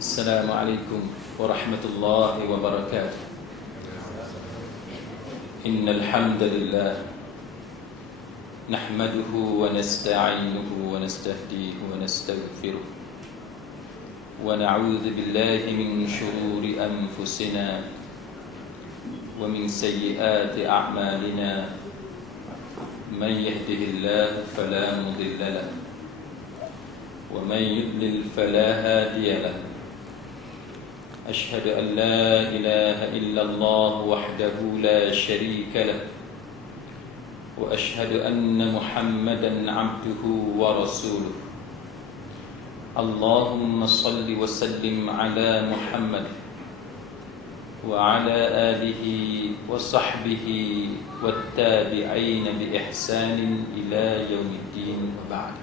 السلام عليكم ورحمة الله وبركاته. إن الحمد لله نحمده ونستعينه ونستهديه ونستغفره ونعوذ بالله من شرور أنفسنا ومن سيئات أعمالنا. من يهده الله فلا مضل له ومن يضلل فلا هادي له. أشهد أن لا إله إلا الله وحده لا شريك له وأشهد أن محمدا عبده ورسوله. اللهم صل وسلم على محمد وعلى آله وصحبه والتابعين بإحسان إلى يوم الدين وبعد.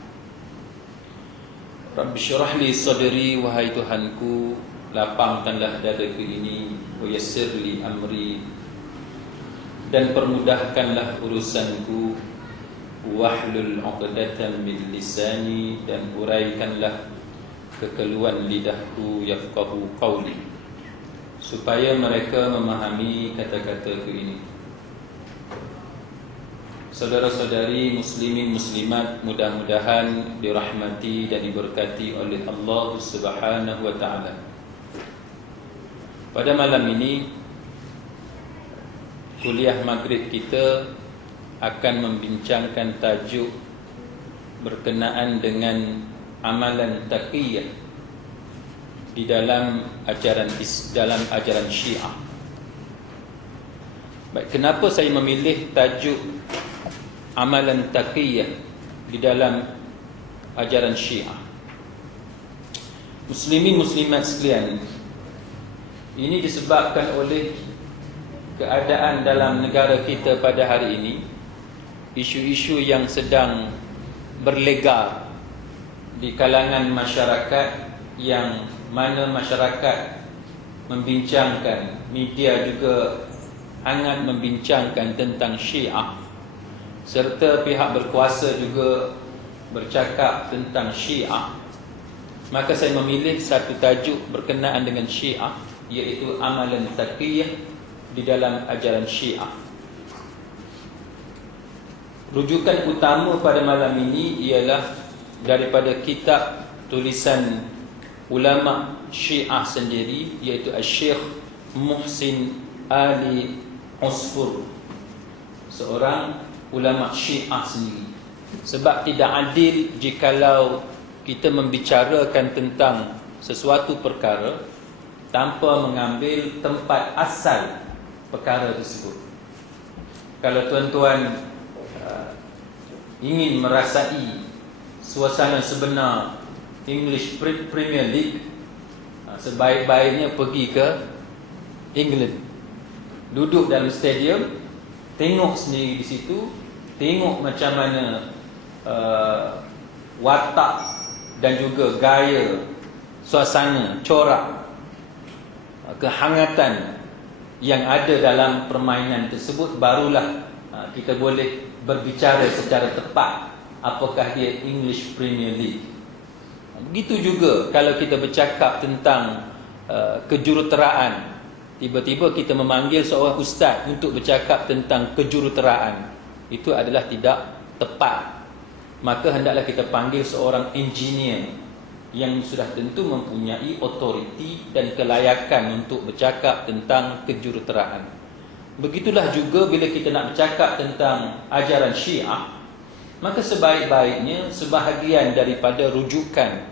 Rabbi syurah li sadri, wahai Tuhanku, lapangkanlah dadaku ini, wa yassir li amri, dan permudahkanlah urusanku, wahlul 'uqdatam min lisani, dan uraikanlah kekeluhan lidahku, yafqahu qawli, supaya mereka memahami kata-kataku ini. Saudara-saudari muslimin muslimat, mudah-mudahan dirahmati dan diberkati oleh Allah Subhanahu wa taala. Pada malam ini kuliah maghrib kita akan membincangkan tajuk berkenaan dengan amalan taqiyah di dalam ajaran Syiah. Baik, kenapa saya memilih tajuk amalan taqiyah di dalam ajaran Syiah? Muslimin muslimat sekalian, ini disebabkan oleh keadaan dalam negara kita pada hari ini, isu-isu yang sedang berlegar di kalangan masyarakat, yang mana masyarakat membincangkan, media juga hangat membincangkan tentang Syiah, serta pihak berkuasa juga bercakap tentang Syiah. Maka saya memilih satu tajuk berkenaan dengan Syiah, iaitu amalan taqiyah di dalam ajaran Syiah. Rujukan utama pada malam ini ialah daripada kitab tulisan ulama Syiah sendiri, iaitu Syekh Muhsin Ali Usfur, seorang ulama Syiah sendiri. Sebab tidak adil jikalau kita membicarakan tentang sesuatu perkara tanpa mengambil tempat asal perkara tersebut. Kalau tuan-tuan ingin merasai suasana sebenar English Premier League, sebaik-baiknya pergi ke England, duduk dalam stadium, tengok sendiri di situ, tengok macam mana watak dan juga gaya, suasana, corak, kehangatan yang ada dalam permainan tersebut. Barulah kita boleh berbicara secara tepat apakah dia English Premier League. Begitu juga kalau kita bercakap tentang kejuruteraan, tiba-tiba kita memanggil seorang ustaz untuk bercakap tentang kejuruteraan, itu adalah tidak tepat. Maka hendaklah kita panggil seorang engineer yang sudah tentu mempunyai otoriti dan kelayakan untuk bercakap tentang kejuruteraan. Begitulah juga bila kita nak bercakap tentang ajaran Syiah, maka sebaik-baiknya sebahagian daripada rujukan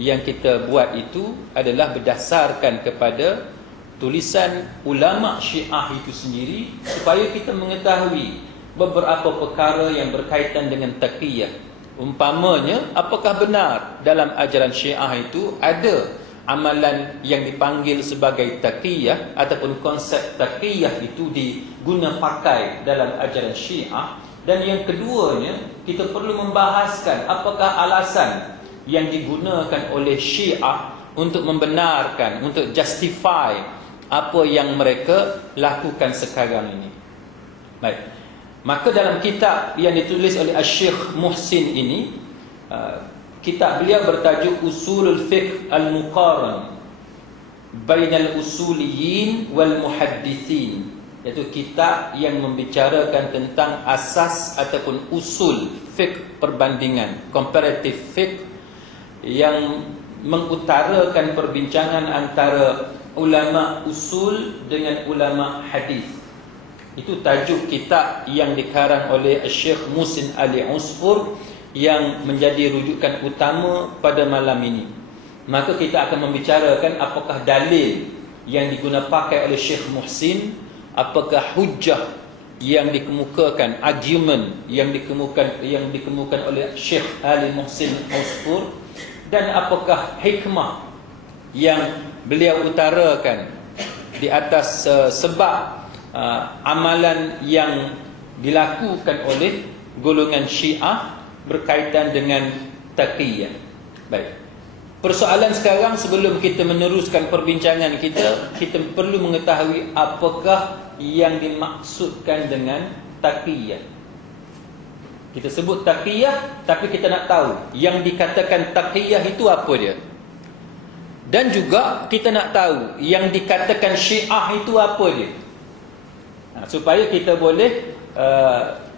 yang kita buat itu adalah berdasarkan kepada tulisan ulama Syiah itu sendiri, supaya kita mengetahui beberapa perkara yang berkaitan dengan taqiyah. Umpamanya, apakah benar dalam ajaran Syiah itu ada amalan yang dipanggil sebagai taqiyah, ataupun konsep taqiyah itu diguna pakai dalam ajaran Syiah. Dan yang keduanya, kita perlu membahaskan apakah alasan yang digunakan oleh Syiah untuk membenarkan, untuk justify apa yang mereka lakukan sekarang ini. Baik, maka dalam kitab yang ditulis oleh Syekh Muhsin ini, kitab beliau bertajuk Usulul Fiqh Al-Muqaran bainal usuliyin wal muhaddithin, iaitu kitab yang membicarakan tentang asas ataupun usul fiqh perbandingan, comparative fiqh, yang mengutarakan perbincangan antara ulama usul dengan ulama hadis. Itu tajuk kitab yang dikarang oleh Syekh Muhsin Ali Usfur yang menjadi rujukan utama pada malam ini. Maka kita akan membicarakan apakah dalil yang digunakan pakai oleh Syekh Muhsin, apakah hujah yang dikemukakan, argument yang dikemukakan oleh Syekh Ali Muhsin Usfur, dan apakah hikmah yang beliau utarakan di atas sebab amalan yang dilakukan oleh golongan Syiah berkaitan dengan taqiyah. Baik. Persoalan sekarang, sebelum kita meneruskan perbincangan kita perlu mengetahui apakah yang dimaksudkan dengan taqiyah. Kita sebut taqiyah, tapi kita nak tahu yang dikatakan taqiyah itu apa dia. Dan juga kita nak tahu yang dikatakan Syiah itu apa dia. Supaya kita boleh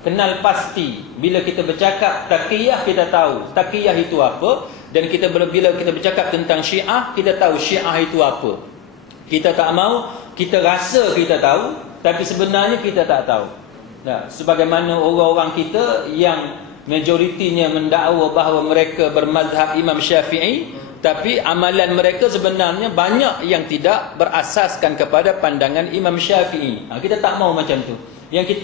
kenal pasti. Bila kita bercakap taqiyah, kita tahu taqiyah itu apa. Dan bila kita bercakap tentang Syiah, kita tahu Syiah itu apa. Kita tak mau, kita rasa kita tahu, tapi sebenarnya kita tak tahu. Nah, sebagaimana orang-orang kita yang majoritinya mendakwa bahawa mereka bermazhab Imam Syafi'i, tapi amalan mereka sebenarnya banyak yang tidak berasaskan kepada pandangan Imam Syafi'i. Kita tak mau macam tu. Yang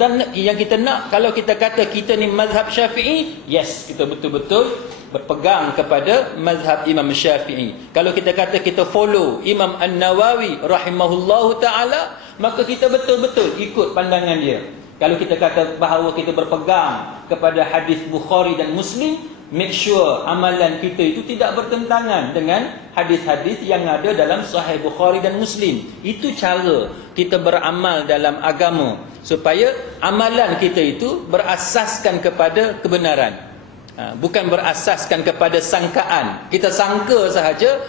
kita nak, kalau kita kata kita ni mazhab Syafi'i, yes, kita betul-betul berpegang kepada mazhab Imam Syafi'i. Kalau kita kata kita follow Imam An-Nawawi rahimahullahu ta'ala, maka kita betul-betul ikut pandangan dia. Kalau kita kata bahawa kita berpegang kepada hadis Bukhari dan Muslim, make sure amalan kita itu tidak bertentangan dengan hadis-hadis yang ada dalam Sahih Bukhari dan Muslim. Itu cara kita beramal dalam agama, supaya amalan kita itu berasaskan kepada kebenaran. Bukan berasaskan kepada sangkaan. Kita sangka sahaja,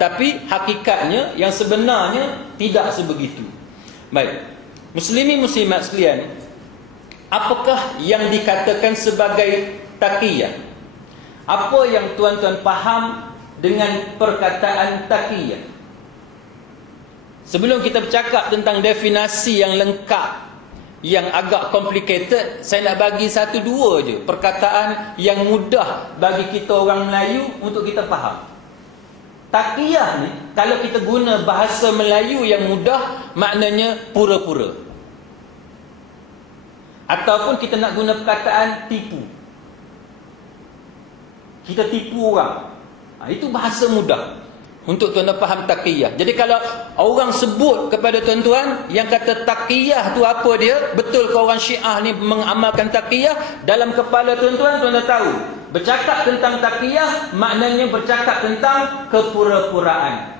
tapi hakikatnya yang sebenarnya tidak sebegitu. Baik, muslimin muslimat sekalian, apakah yang dikatakan sebagai taqiyah? Apa yang tuan-tuan faham dengan perkataan taqiyah? Sebelum kita bercakap tentang definisi yang lengkap, yang agak complicated, saya nak bagi satu dua je perkataan yang mudah bagi kita orang Melayu untuk kita faham. Taqiyah ni, kalau kita guna bahasa Melayu yang mudah, maknanya pura-pura. Ataupun kita nak guna perkataan tipu. Kita tipu orang. Itu bahasa mudah untuk tuan-tuan faham taqiyah. Jadi kalau orang sebut kepada tuan-tuan yang kata taqiyah tu apa dia, betul ke orang Syiah ni mengamalkan taqiyah, dalam kepala tuan-tuan, tuan-tuan tahu, bercakap tentang taqiyah maknanya bercakap tentang kepura-puraan,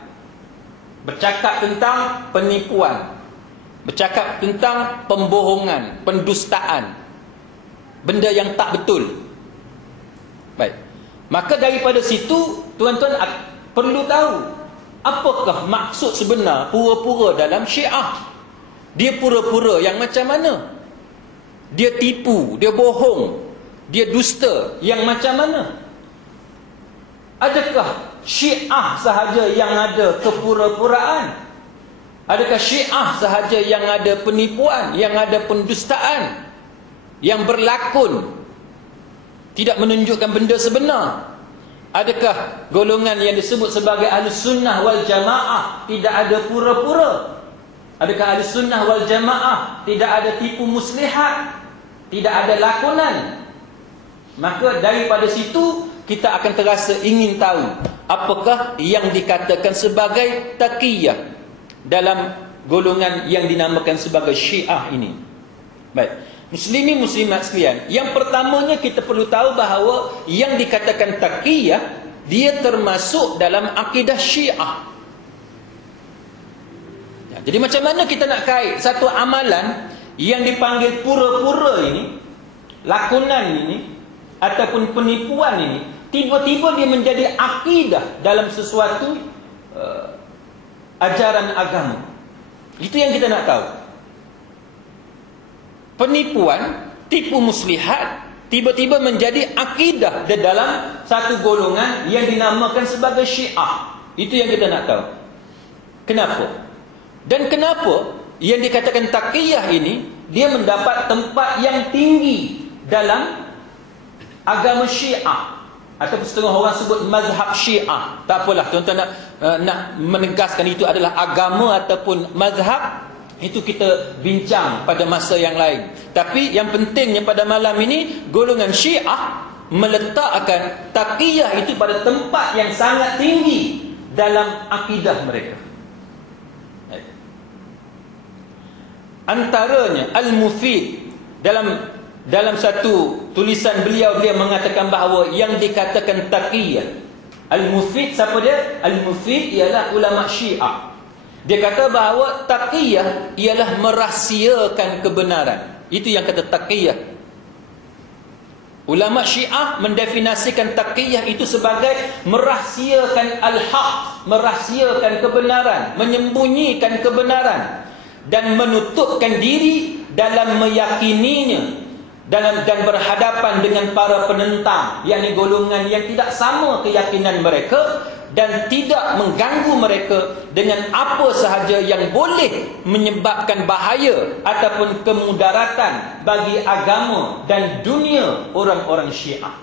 bercakap tentang penipuan, bercakap tentang pembohongan, pendustaan, benda yang tak betul. Baik, maka daripada situ tuan-tuan perlu tahu apakah maksud sebenar pura-pura dalam Syiah. Dia pura-pura yang macam mana? Dia tipu, dia bohong, dia dusta yang macam mana? Adakah Syiah sahaja yang ada kepura-puraan? Adakah Syiah sahaja yang ada penipuan, yang ada pendustaan, yang berlakon tidak menunjukkan benda sebenar? Adakah golongan yang disebut sebagai Ahlus Sunnah wal Jamaah tidak ada pura-pura? Adakah Ahlus Sunnah wal Jamaah tidak ada tipu muslihat, tidak ada lakonan? Maka daripada situ kita akan terasa ingin tahu apakah yang dikatakan sebagai taqiyah dalam golongan yang dinamakan sebagai Syiah ini. Baik, muslimin muslimat sekalian, yang pertamanya kita perlu tahu bahawa yang dikatakan taqiyah, dia termasuk dalam akidah Syiah. Jadi macam mana kita nak kait satu amalan yang dipanggil pura-pura ini, lakonan ini, ataupun penipuan ini, tiba-tiba dia menjadi akidah dalam sesuatu ajaran agama. Itu yang kita nak tahu. Penipuan, tipu muslihat tiba-tiba menjadi akidah di dalam satu golongan yang dinamakan sebagai Syiah. Itu yang kita nak tahu. Kenapa? Dan kenapa yang dikatakan taqiyah ini dia mendapat tempat yang tinggi dalam agama Syiah, atau setengah orang sebut mazhab Syiah. Tak apalah, tuan-tuan nak menegaskan itu adalah agama ataupun mazhab, itu kita bincang pada masa yang lain. Tapi yang pentingnya pada malam ini, golongan Syiah meletakkan taqiyah itu pada tempat yang sangat tinggi dalam akidah mereka. Antaranya Al-Mufid dalam satu tulisan beliau mengatakan bahawa yang dikatakan taqiyah, Al-Mufid, siapa dia? Al-Mufid ialah ulama Syiah. Dia kata bahawa taqiyah ialah merahsiakan kebenaran. Itu yang kata taqiyah. Ulama Syiah mendefinisikan taqiyah itu sebagai merahsiakan al-haq, merahsiakan kebenaran, menyembunyikan kebenaran dan menutupkan diri dalam meyakininya dan berhadapan dengan para penentang, yakni golongan yang tidak sama keyakinan mereka dan tidak mengganggu mereka dengan apa sahaja yang boleh menyebabkan bahaya ataupun kemudaratan bagi agama dan dunia orang-orang Syiah.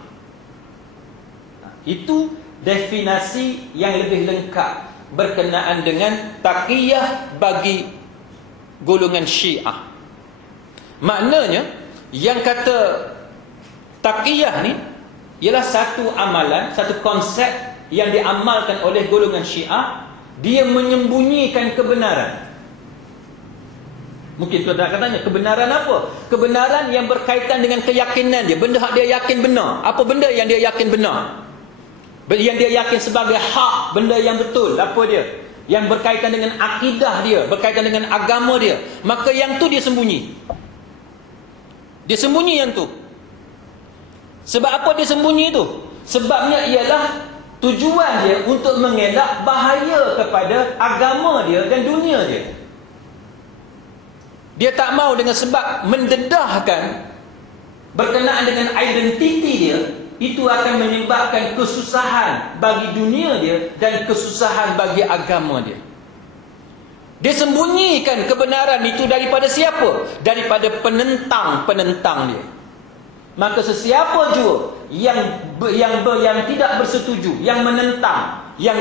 Itu definisi yang lebih lengkap berkenaan dengan taqiyah bagi golongan Syiah. Maknanya yang kata taqiyah ni ialah satu amalan, satu konsep yang diamalkan oleh golongan Syiah. Dia menyembunyikan kebenaran. Mungkin tuan nak katanya, kebenaran apa? Kebenaran yang berkaitan dengan keyakinan dia, benda yang dia yakin benar. Apa benda yang dia yakin benar? Yang dia yakin sebagai hak, benda yang betul. Apa dia? Yang berkaitan dengan akidah dia, berkaitan dengan agama dia. Maka yang tu dia sembunyi. Dia sembunyi yang tu. Sebab apa dia sembunyi tu? Sebabnya ialah tujuan dia untuk mengelak bahaya kepada agama dia dan dunia dia. Dia tak mau dengan sebab mendedahkan berkenaan dengan identiti dia. Itu akan menyebabkan kesusahan bagi dunia dia dan kesusahan bagi agama dia. Dia sembunyikan kebenaran itu daripada siapa? Daripada penentang-penentang dia. Maka sesiapa jua yang tidak bersetuju, yang menentang, yang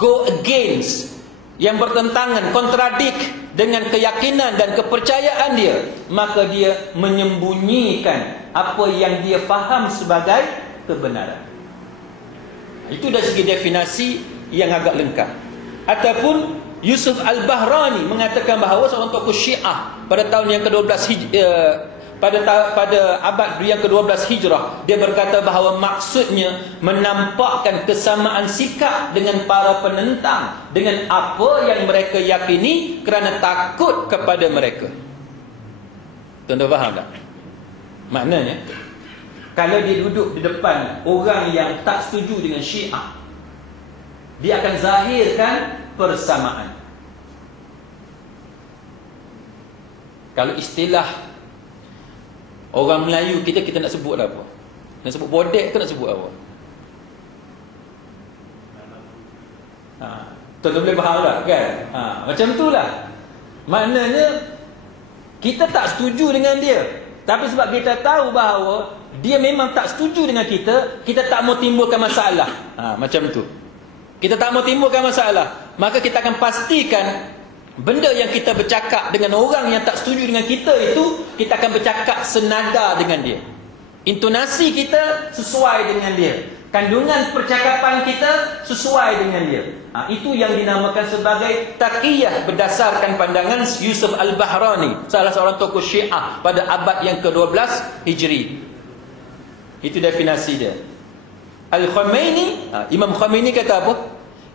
go against, yang bertentangan, kontradik dengan keyakinan dan kepercayaan dia, maka dia menyembunyikan apa yang dia faham sebagai kebenaran. Itu dari segi definisi yang agak lengkap. Ataupun Yusuf Al-Bahrani mengatakan bahawa seorang tokoh Syiah pada tahun yang ke-12 pada abad yang ke-12 Hijrah, dia berkata bahawa maksudnya menampakkan kesamaan sikap dengan para penentang dengan apa yang mereka yakini kerana takut kepada mereka. Tuan-tuan faham tak? Maknanya kalau dia duduk di depan orang yang tak setuju dengan Syiah, dia akan zahirkan persamaan. Kalau istilah orang Melayu kita nak sebut apa? Nak sebut bodek ke nak sebut apa? Tuan-tuan boleh faham tak kan? Macam itulah. Maknanya kita tak setuju dengan dia, tapi sebab kita tahu bahawa dia memang tak setuju dengan kita, kita tak mau timbulkan masalah. Macam tu. Kita tak mau timbulkan masalah, maka kita akan pastikan benda yang kita bercakap dengan orang yang tak setuju dengan kita itu, kita akan bercakap senada dengan dia. Intonasi kita sesuai dengan dia. Kandungan percakapan kita sesuai dengan dia. Itu yang dinamakan sebagai taqiyah berdasarkan pandangan Yusuf Al-Bahrani, salah seorang tokoh Syiah pada abad yang ke-12 Hijri. Itu definisi dia. Al-Khamenei, Imam Khamenei kata apa?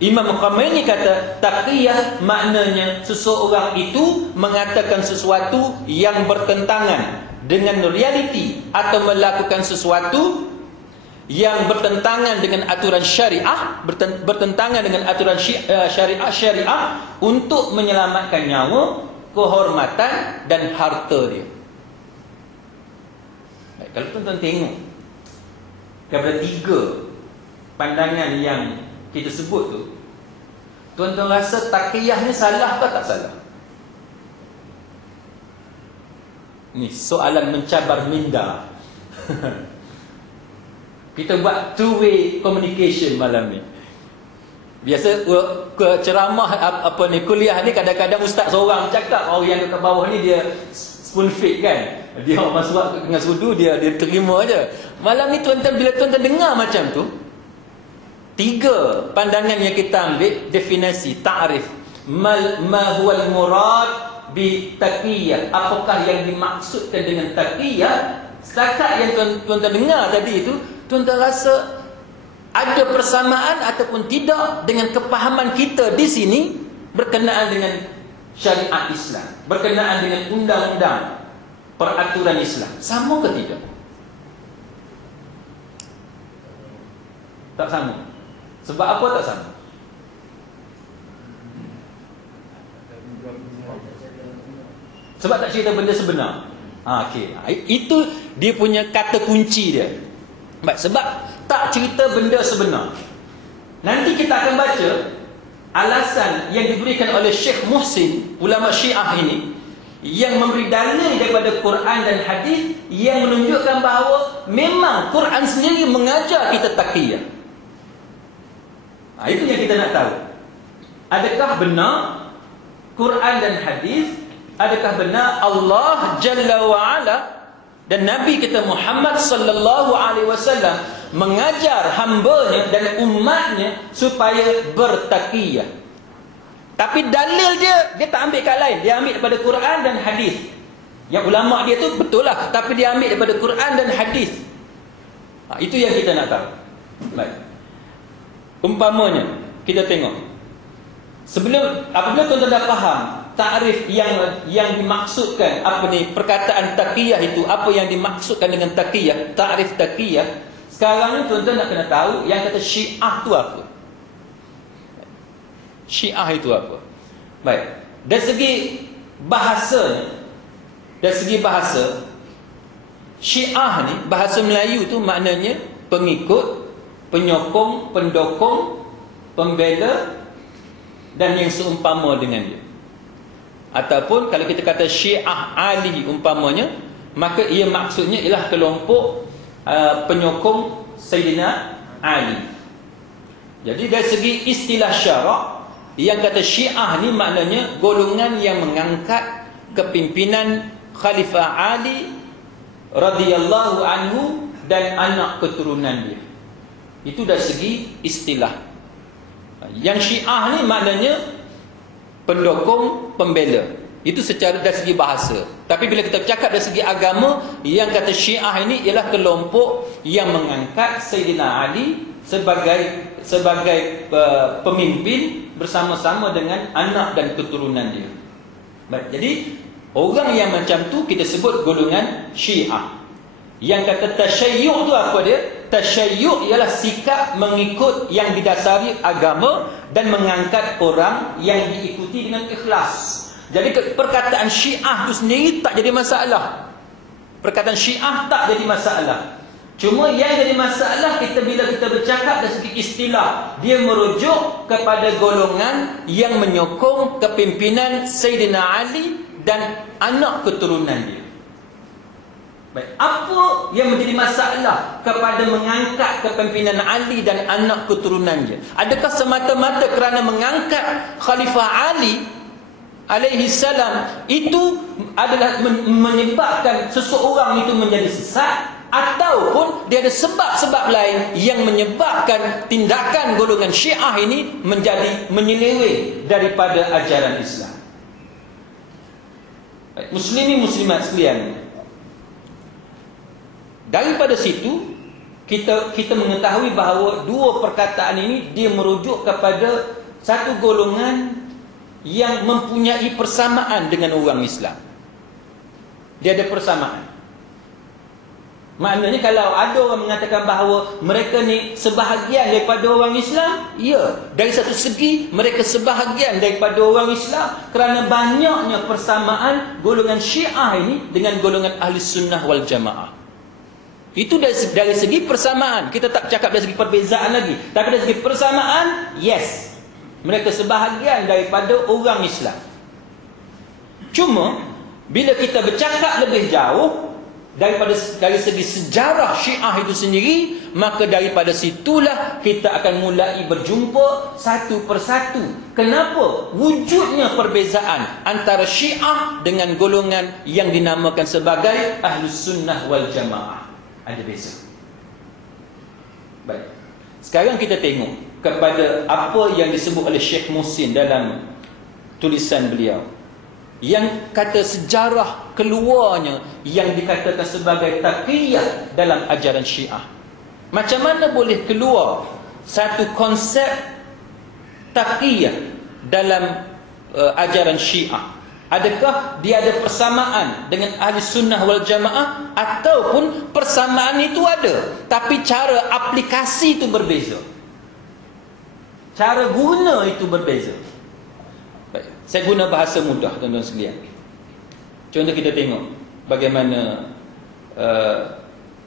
Imam Khamenei kata taqiyah maknanya seseorang itu mengatakan sesuatu yang bertentangan dengan realiti atau melakukan sesuatu yang bertentangan dengan aturan syariah, bertentangan dengan aturan syariah untuk menyelamatkan nyawa, kehormatan dan harta dia. Baik, kalau tuan-tuan tengok kepada 3 pandangan yang kita sebut tu, tuan-tuan rasa taqiyah ni salah ke tak salah? Ni soalan mencabar minda. Kita buat two-way communication malam ni. Biasa ke ceramah apa ni, kuliah ni kadang-kadang ustaz seorang cakap, orang yang dekat bawah ni dia spoon feed kan. Dia masuk dengan sudu, dia terima aja. Malam ni tuan-tuan, bila tuan-tuan dengar macam tu, 3 pandangan yang kita ambil, definisi, ta'rif, ma huwal murad bi taqiyah. Apakah yang dimaksudkan dengan taqiyah? Setakat yang tuan-tuan dengar tadi itu, tuan-tuan rasa ada persamaan ataupun tidak dengan kepahaman kita di sini berkenaan dengan syariat Islam, berkenaan dengan undang-undang peraturan Islam. Sama ke tidak? Tak sama. Sebab apa tak sama? Sebab tak cerita benda sebenar. Okey. Itu dia punya kata kunci dia. Baik, sebab tak cerita benda sebenar. Nanti kita akan baca alasan yang diberikan oleh Syekh Muhsin, ulama Syiah ini, yang memberi dalil daripada Quran dan hadis yang menunjukkan bahawa memang Quran sendiri mengajar kita taqiyah. Itu yang kita nak tahu. Adakah benar Quran dan hadis? Adakah benar Allah Jalla wa'ala dan Nabi kita Muhammad sallallahu alaihi wasallam mengajar hambanya dan umatnya supaya bertaqiyah? Tapi dalil dia tak ambil kat lain. Dia ambil daripada Quran dan hadis. Yang ulama dia tu betul lah, tapi dia ambil daripada Quran dan hadis. Itu yang kita nak tahu. Baik. Umpamanya, kita tengok. Apabila tuan-tuan dah faham ta'rif yang dimaksudkan, apa ni, perkataan taqiyah itu, apa yang dimaksudkan dengan taqiyah, ta'rif taqiyah, sekarang ni tuan-tuan nak kena tahu yang kata Syiah tu apa. Syiah itu apa? Baik. Dari segi bahasa, Syiah ni, bahasa Melayu tu maknanya pengikut, penyokong, pendokong, pembela dan yang seumpama dengan dia. Ataupun kalau kita kata Syiah Ali umpamanya, maka ia maksudnya ialah kelompok penyokong Sayyidina Ali. Jadi dari segi istilah syarak, yang kata Syiah ni maknanya golongan yang mengangkat kepimpinan Khalifah Ali radhiyallahu anhu dan anak keturunan dia. Itu dari segi istilah. Yang Syiah ni maknanya pendokong, pembela. Itu secara dari segi bahasa. Tapi bila kita bercakap dari segi agama, yang kata Syiah ini ialah kelompok yang mengangkat Sayyidina Ali sebagai pemimpin bersama-sama dengan anak dan keturunan dia. Baik, jadi orang yang macam tu kita sebut golongan Syiah. Yang kata tasyayyuh tu apa dia? Tasyayyuh ialah sikap mengikut yang didasari agama dan mengangkat orang yang diikuti dengan ikhlas. Jadi perkataan Syiah tu sendiri tak jadi masalah. Perkataan Syiah tak jadi masalah. Cuma yang jadi masalah bila kita bercakap dari segi istilah, dia merujuk kepada golongan yang menyokong kepimpinan Sayyidina Ali dan anak keturunan dia. Baik, apa yang menjadi masalah kepada mengangkat kepimpinan Ali dan anak keturunannya? Adakah semata-mata kerana mengangkat Khalifah Ali alaihi salam itu adalah menyebabkan seseorang itu menjadi sesat, ataupun dia ada sebab-sebab lain yang menyebabkan tindakan golongan Syiah ini menjadi menyeleweng daripada ajaran Islam? Baik, muslimin muslimat sekalian, daripada situ kita mengetahui bahawa dua perkataan ini dia merujuk kepada satu golongan yang mempunyai persamaan dengan orang Islam. Dia ada persamaan. Maknanya kalau ada orang mengatakan bahawa mereka ni sebahagian daripada orang Islam, ya, dari satu segi mereka sebahagian daripada orang Islam kerana banyaknya persamaan golongan Syiah ini dengan golongan Ahli Sunnah wal Jamaah. Itu dari segi persamaan. Kita tak cakap dari segi perbezaan lagi, tapi dari segi persamaan, yes, mereka sebahagian daripada orang Islam. Cuma bila kita bercakap lebih jauh dari segi sejarah Syiah itu sendiri, maka daripada situlah kita akan mulai berjumpa satu persatu kenapa wujudnya perbezaan antara Syiah dengan golongan yang dinamakan sebagai Ahlus Sunnah wal Jamaah. Ada beza. Baik. Sekarang kita tengok kepada apa yang disebut oleh Syekh Muhsin dalam tulisan beliau, yang kata sejarah keluarnya yang dikatakan sebagai taqiyah dalam ajaran Syiah. Macam mana boleh keluar satu konsep taqiyah dalam ajaran Syiah? Adakah dia ada persamaan dengan Ahli Sunnah wal Jamaah, ataupun persamaan itu ada tapi cara aplikasi itu berbeza, cara guna itu berbeza? Baik, saya guna bahasa mudah tuan-tuan sekalian. Contoh, kita tengok bagaimana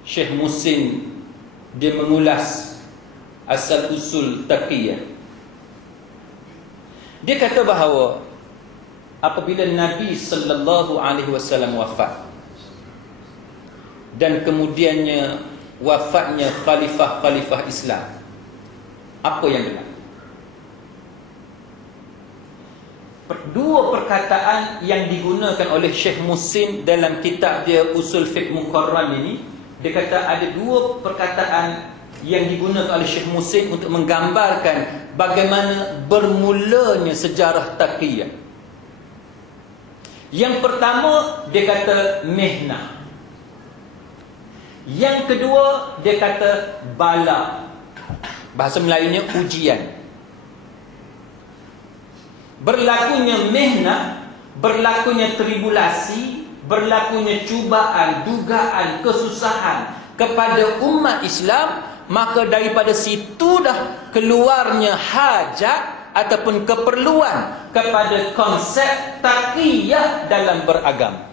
Syekh Muhsin dia mengulas asal usul taqiyah. Dia kata bahawa apabila Nabi sallallahu alaihi wasallam wafat dan kemudiannya wafatnya khalifah-khalifah Islam, apa yang berlaku? Dua perkataan yang digunakan oleh Syekh Muhsin dalam kitab dia Usul Fiqh Muqarrar ini, dia kata ada dua perkataan yang digunakan oleh Syekh Muhsin untuk menggambarkan bagaimana bermulanya sejarah taqiyah. Yang pertama dia kata mihnah, yang kedua dia kata bala, bahasa Melayunya ujian. Berlakunya mihnah, berlakunya tribulasi, berlakunya cubaan, dugaan, kesusahan kepada umat Islam, maka daripada situ dah keluarnya hajat ataupun keperluan kepada konsep taqiyah dalam beragama.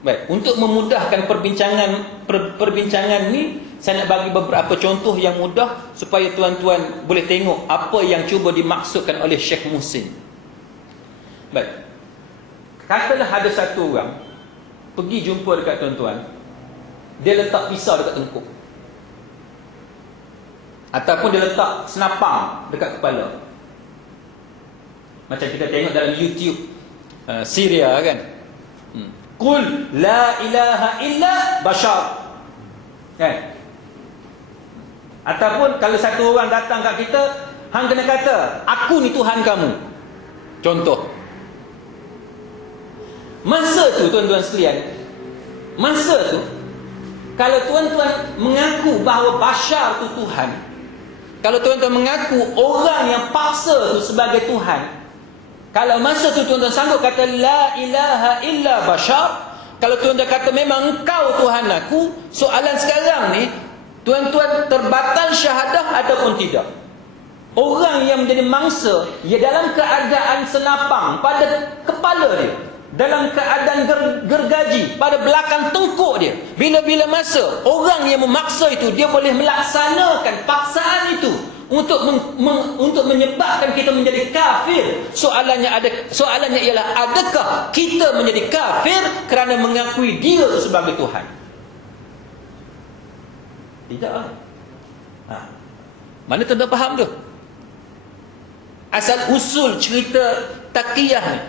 Baik, untuk memudahkan perbincangan ni, saya nak bagi beberapa contoh yang mudah supaya tuan-tuan boleh tengok apa yang cuba dimaksudkan oleh Syekh Muhsin. Baik, katalah ada satu orang pergi jumpa dekat tuan-tuan, dia letak pisau dekat tengkuk, ataupun dia letak senapang dekat kepala. Macam kita tengok dalam YouTube Syria kan, Qul la ilaha illa bashar, kan? Ataupun kalau satu orang datang kat kita, hang kena kata aku ni Tuhan kamu. Contoh. Masa tu tuan-tuan sekalian, masa tu kalau tuan-tuan mengaku bahawa Bashar tu Tuhan, kalau tuan-tuan mengaku orang yang paksa tu sebagai Tuhan, kalau masa tu tuan-tuan sanggup kata la ilaha illa Bashar, kalau tuan-tuan kata memang engkau Tuhan aku, soalan sekarang ni, tuan-tuan terbatal syahadah ataupun tidak? Orang yang menjadi mangsa, ia dalam keadaan senapang pada kepala dia, dalam keadaan gergaji pada belakang tengkuk dia. Bila-bila masa orang yang memaksa itu, dia boleh melaksanakan paksaan itu untuk menyebabkan kita menjadi kafir. Soalannya ialah, adakah kita menjadi kafir kerana mengakui dia sebagai Tuhan? Tidak. Mana tuan-tuan faham tu? Asal usul cerita taqiyah ni.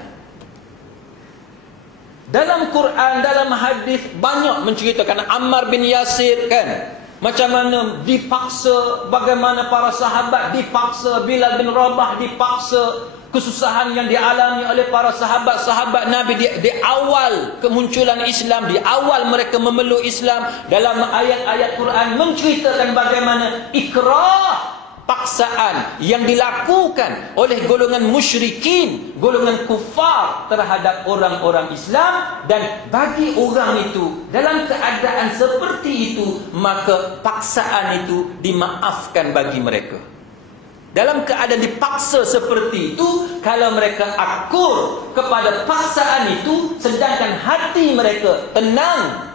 Dalam Quran, dalam hadis banyak menceritakan Ammar bin Yasir kan, macam mana dipaksa, bagaimana para sahabat dipaksa, Bilal bin Rabah dipaksa, kesusahan yang dialami oleh para sahabat-sahabat Nabi di awal kemunculan Islam, di awal mereka memeluk Islam. Dalam ayat-ayat Quran menceritakan bagaimana ikrah, paksaan yang dilakukan oleh golongan musyrikin, golongan kufar terhadap orang-orang Islam, dan bagi orang itu dalam keadaan seperti itu, maka paksaan itu dimaafkan bagi mereka. Dalam keadaan dipaksa seperti itu, kalau mereka akur kepada paksaan itu, sedangkan hati mereka tenang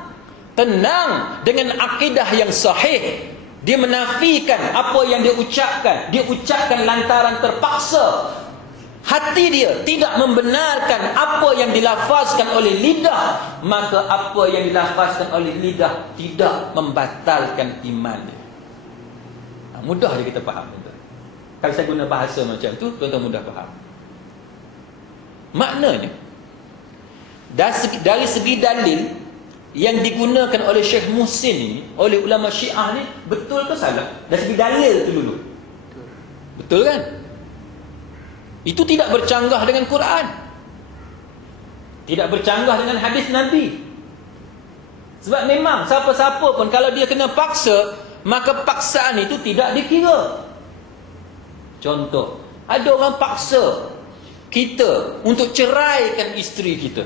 dengan akidah yang sahih, dia menafikan apa yang dia ucapkan lantaran terpaksa, hati dia tidak membenarkan apa yang dilafazkan oleh lidah, maka apa yang dilafazkan oleh lidah tidak membatalkan iman dia. Mudah dia kita faham. Kalau saya guna bahasa macam tu, tuan-tuan mudah faham. Maknanya, dari segi dalil yang digunakan oleh Syekh Muhsin ini, oleh ulama Syiah ni, betul ke salah? Dari segi dalil tu dulu. Betul kan? Itu tidak bercanggah dengan Quran. Tidak bercanggah dengan hadis Nabi. Sebab memang siapa-siapa pun kalau dia kena paksa, maka paksaan itu tidak dikira. Contoh, ada orang paksa kita untuk ceraikan isteri kita.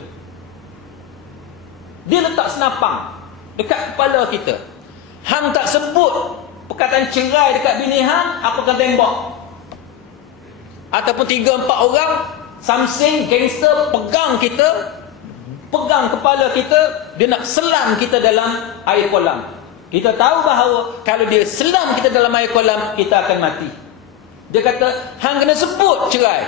Dia letak senapang dekat kepala kita. Hang tak sebut perkataan cerai dekat bini hang, apa akan tembak? Ataupun 3-4 orang samsing gangster pegang kita, pegang kepala kita, dia nak selam kita dalam air kolam. Kita tahu bahawa kalau dia selam kita dalam air kolam, kita akan mati. Dia kata, hang kena sebut cerai.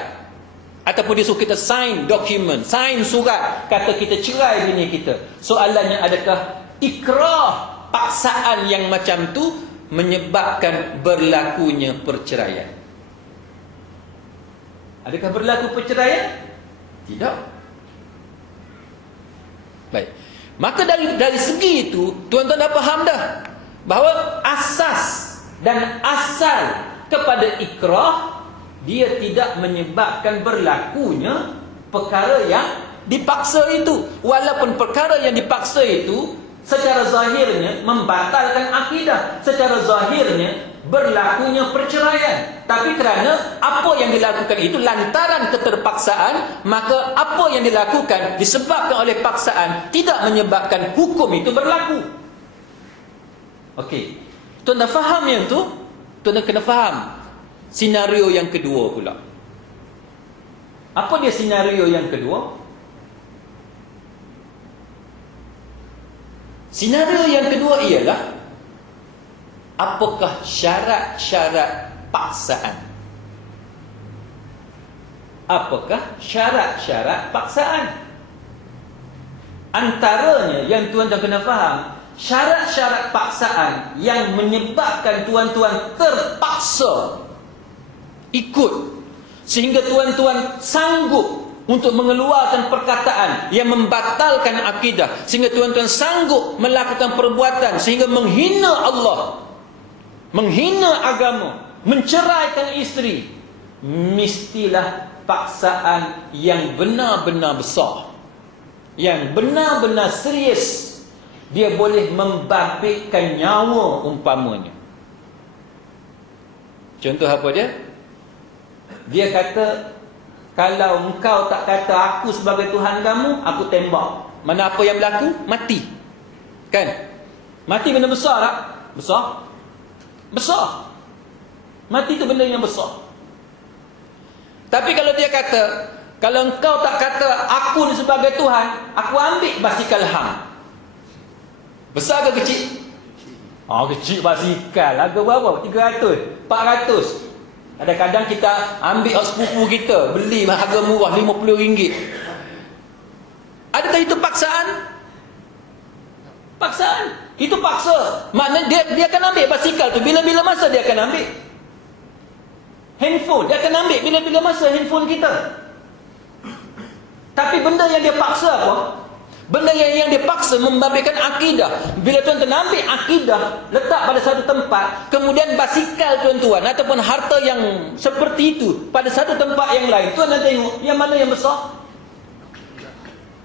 Ataupun dia suruh kita sign dokumen, sign surat, kata kita cerai bini kita. Soalannya, adakah ikrah, paksaan yang macam tu menyebabkan berlakunya perceraian? Adakah berlaku perceraian? Tidak. Baik. Maka dari segi itu, tuan-tuan dah faham dah bahawa asas dan asal kepada ikrah, dia tidak menyebabkan berlakunya perkara yang dipaksa itu. Walaupun perkara yang dipaksa itu secara zahirnya membatalkan akidah, secara zahirnya berlakunya perceraian, tapi kerana apa yang dilakukan itu lantaran keterpaksaan, maka apa yang dilakukan disebabkan oleh paksaan tidak menyebabkan hukum itu berlaku. Okey, tuan dah faham yang tu? Tuan kena faham senario yang kedua pula. Apa dia senario yang kedua? Senario yang kedua ialah, apakah syarat-syarat paksaan? Apakah syarat-syarat paksaan? Antaranya yang tuan dah kena faham, syarat-syarat paksaan yang menyebabkan tuan-tuan terpaksa ikut, sehingga tuan-tuan sanggup untuk mengeluarkan perkataan yang membatalkan akidah, sehingga tuan-tuan sanggup melakukan perbuatan sehingga menghina Allah, menghina agama, menceraikan isteri, mestilah paksaan yang benar-benar besar, yang benar-benar serius. Dia boleh membabitkan nyawa umpamanya. Contoh apa dia? Dia kata, kalau engkau tak kata aku sebagai Tuhan kamu, aku tembak. Mana apa yang berlaku? Mati. Kan? Mati benda besar tak? Besar? Besar. Mati itu benda yang besar. Tapi kalau dia kata, kalau engkau tak kata aku ni sebagai Tuhan, aku ambil basikal hang. Besar ke kecil? Kecil basikal. Harga berapa? 300, 400. Kadang-kadang kita ambil sepupu kita, beli harga murah RM50. Adakah itu paksaan? Paksaan. Itu paksa. Maknanya dia akan ambil basikal tu bila-bila masa dia akan ambil. Handphone dia akan ambil bila-bila masa handphone kita. Tapi benda yang dia paksa apa? Benda yang dia paksa membabitkan akidah. Bila tuan-tuan ambil akidah, letak pada satu tempat, kemudian basikal tuan-tuan ataupun harta yang seperti itu pada satu tempat yang lain, tuan nak tengok yang mana yang besar?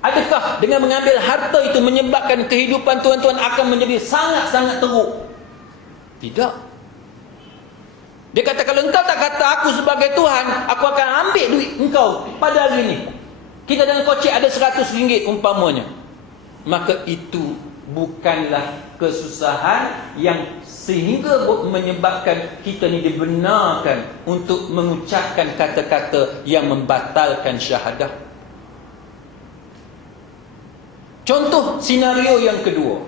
Adakah dengan mengambil harta itu menyebabkan kehidupan tuan-tuan akan menjadi sangat-sangat teruk? Tidak. Dia kata, kalau engkau tak kata aku sebagai Tuhan, aku akan ambil duit engkau pada hari ini. Kita dalam kocek ada RM100 umpamanya. Maka itu bukanlah kesusahan yang sehingga menyebabkan kita ni dibenarkan untuk mengucapkan kata-kata yang membatalkan syahadah. Contoh senario yang kedua.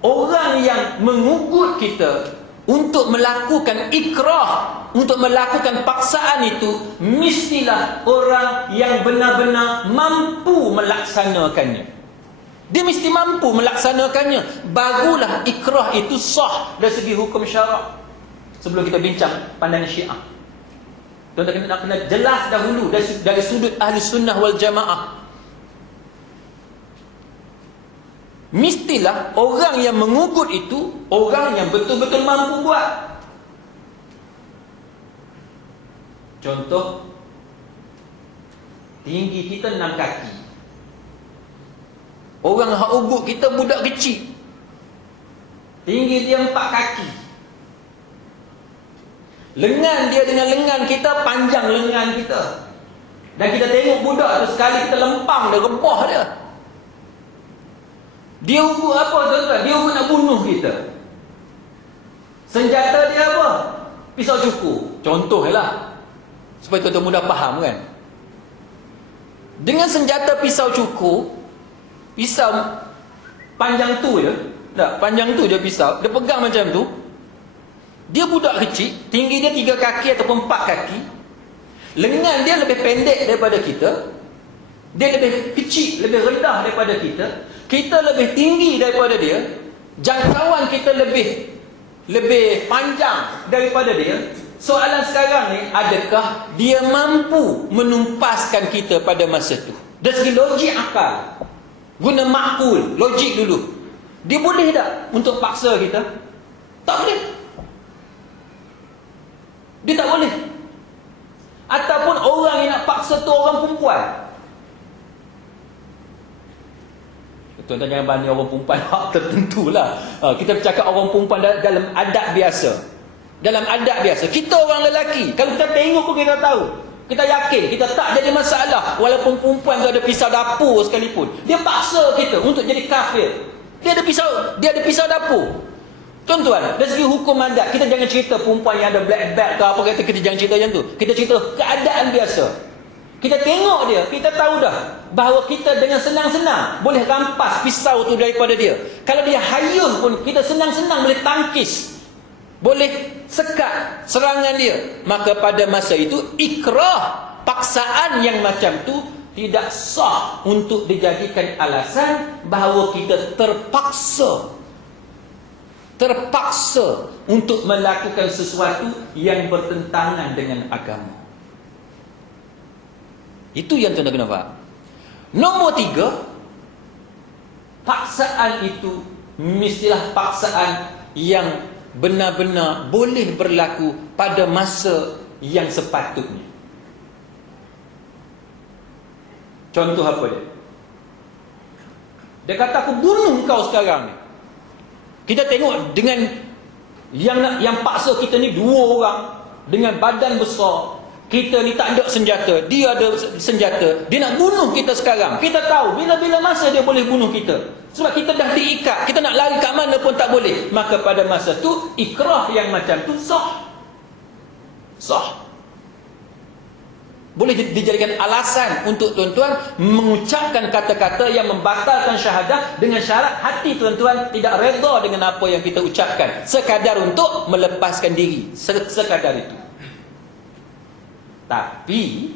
Orang yang mengugut kita untuk melakukan ikrah, untuk melakukan paksaan itu, mestilah orang yang benar-benar mampu melaksanakannya. Dia mesti mampu melaksanakannya. Barulah ikrah itu sah dari segi hukum syarak. Sebelum kita bincang pandangan Syiah, tuan-tuan kena jelas dahulu dari sudut ahli sunnah wal jamaah. Mestilah orang yang mengugut itu orang yang betul-betul mampu buat. Contoh, tinggi kita 6 kaki. Orang yang ugut kita budak kecil, tinggi dia 4 kaki. Lengan dia dengan lengan kita, panjang lengan kita. Dan kita tengok budak tu, sekali kita lempang dia, rebah dia. Dia ugut apa tuan-tuan? Dia ugut nak bunuh kita. Senjata dia apa? Pisau cukur. Contohlah, supaya tuan-tuan mudah faham kan. Dengan senjata pisau cukur, pisau panjang tu je. Tak, panjang tu je pisau. Dia pegang macam tu. Dia budak kecil, tinggi dia 3 kaki ataupun 4 kaki. Lengan dia lebih pendek daripada kita. Dia lebih kecil, lebih rendah daripada kita. Kita lebih tinggi daripada dia. Jangkauan kita lebih panjang daripada dia. Soalan sekarang ni, adakah dia mampu menumpaskan kita pada masa tu? Dari segi logik akal, guna makul, logik dulu, dia boleh tak untuk paksa kita? Tak boleh. Dia tak boleh. Ataupun orang yang nak paksa tu orang perempuan. Tuan-tuan jangan banding orang perempuan hak tertentu lah. Kita bercakap orang perempuan dalam adat biasa. Dalam adat biasa. Kita orang lelaki, kalau kita tengok pun kita tahu. Kita yakin, kita tak jadi masalah. Walaupun perempuan tu ada pisau dapur sekalipun. Dia paksa kita untuk jadi kafir. Dia ada pisau dapur. Tuan-tuan, dari segi hukum adat, kita jangan cerita perempuan yang ada black belt ke apa, kita jangan cerita macam tu. Kita cerita keadaan biasa. Kita tengok dia, kita tahu dah bahawa kita dengan senang-senang boleh rampas pisau tu daripada dia. Kalau dia hayun pun, kita senang-senang boleh tangkis, boleh sekat serangan dia. Maka pada masa itu, ikrah, paksaan yang macam tu tidak sah untuk dijadikan alasan bahawa kita terpaksa untuk melakukan sesuatu yang bertentangan dengan agama. Itu yang tuan-tuan kena faham. Nombor 3, paksaan itu mestilah paksaan yang benar-benar boleh berlaku pada masa yang sepatutnya. Contoh apa dia? Dia kata, aku bunuh kau sekarang ni. Kita tengok dengan yang paksa kita ni 2 orang dengan badan besar. Kita ni tak ada senjata, dia ada senjata. Dia nak bunuh kita sekarang. Kita tahu bila-bila masa dia boleh bunuh kita. Sebab kita dah diikat, kita nak lari kat mana pun tak boleh. Maka pada masa tu, ikrah yang macam tu sah. Boleh dijadikan alasan untuk tuan-tuan mengucapkan kata-kata yang membatalkan syahadah dengan syarat hati tuan-tuan tidak redha dengan apa yang kita ucapkan. Sekadar untuk melepaskan diri. Sekadar itu. Tapi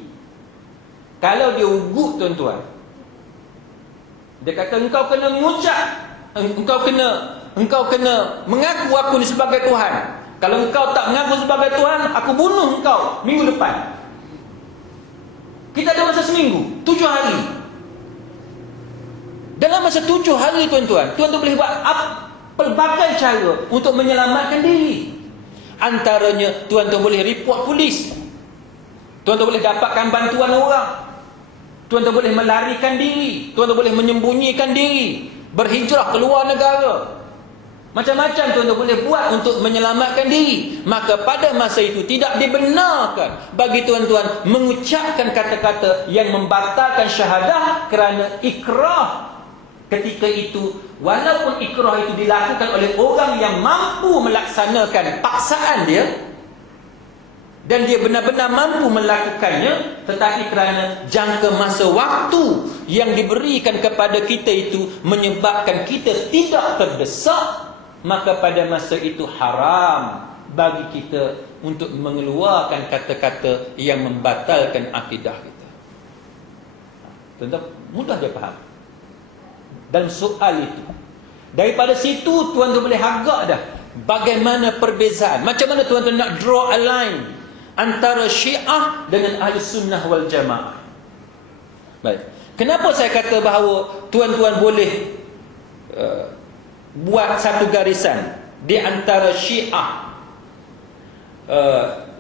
kalau dia ugut tuan-tuan, dia kata engkau kena mengucap, engkau kena mengaku aku ni sebagai Tuhan. Kalau engkau tak mengaku sebagai Tuhan, aku bunuh engkau minggu depan. Kita ada masa seminggu, 7 hari. Dalam masa 7 hari tuan-tuan boleh buat pelbagai cara untuk menyelamatkan diri. Antaranya tuan-tuan boleh report polis. Tuan-tuan boleh dapatkan bantuan orang. Tuan-tuan boleh melarikan diri. Tuan-tuan boleh menyembunyikan diri. Berhijrah keluar negara. Macam-macam tuan-tuan boleh buat untuk menyelamatkan diri. Maka pada masa itu tidak dibenarkan bagi tuan-tuan mengucapkan kata-kata yang membatalkan syahadah kerana ikrah. Ketika itu, walaupun ikrah itu dilakukan oleh orang yang mampu melaksanakan paksaan dia, dan dia benar-benar mampu melakukannya, tetapi kerana jangka masa waktu yang diberikan kepada kita itu menyebabkan kita tidak terdesak, maka pada masa itu haram bagi kita untuk mengeluarkan kata-kata yang membatalkan akidah kita. Tuan-tuan, mudah dia faham. Dan soal itu, daripada situ tuan-tuan boleh agak dah bagaimana perbezaan, macam mana tuan-tuan nak draw a line antara Syiah dengan Ahli Sunnah wal Jamaah. Baik. Kenapa saya kata bahawa tuan-tuan boleh buat satu garisan di antara Syiah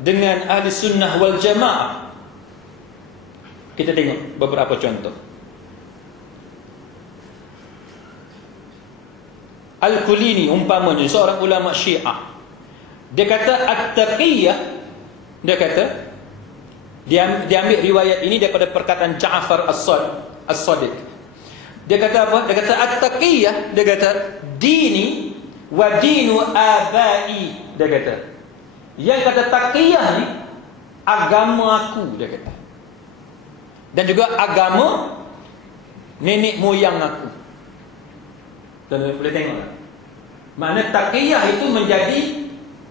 dengan Ahli Sunnah wal Jamaah? Kita tengok beberapa contoh. Al-Kulini umpamanya, seorang ulama Syiah, dia kata at-taqiyah, dia kata, dia ambil riwayat ini daripada perkataan Ja'far As-Sadiq. Dia kata apa? Dia kata at-taqiyah, dia kata dini wa dinu abai. Dia kata, yang kata taqiyah ni agama aku, dia kata, dan juga agama nenek moyang aku. Tuan-tuan boleh tengok tak? Makna taqiyah itu menjadi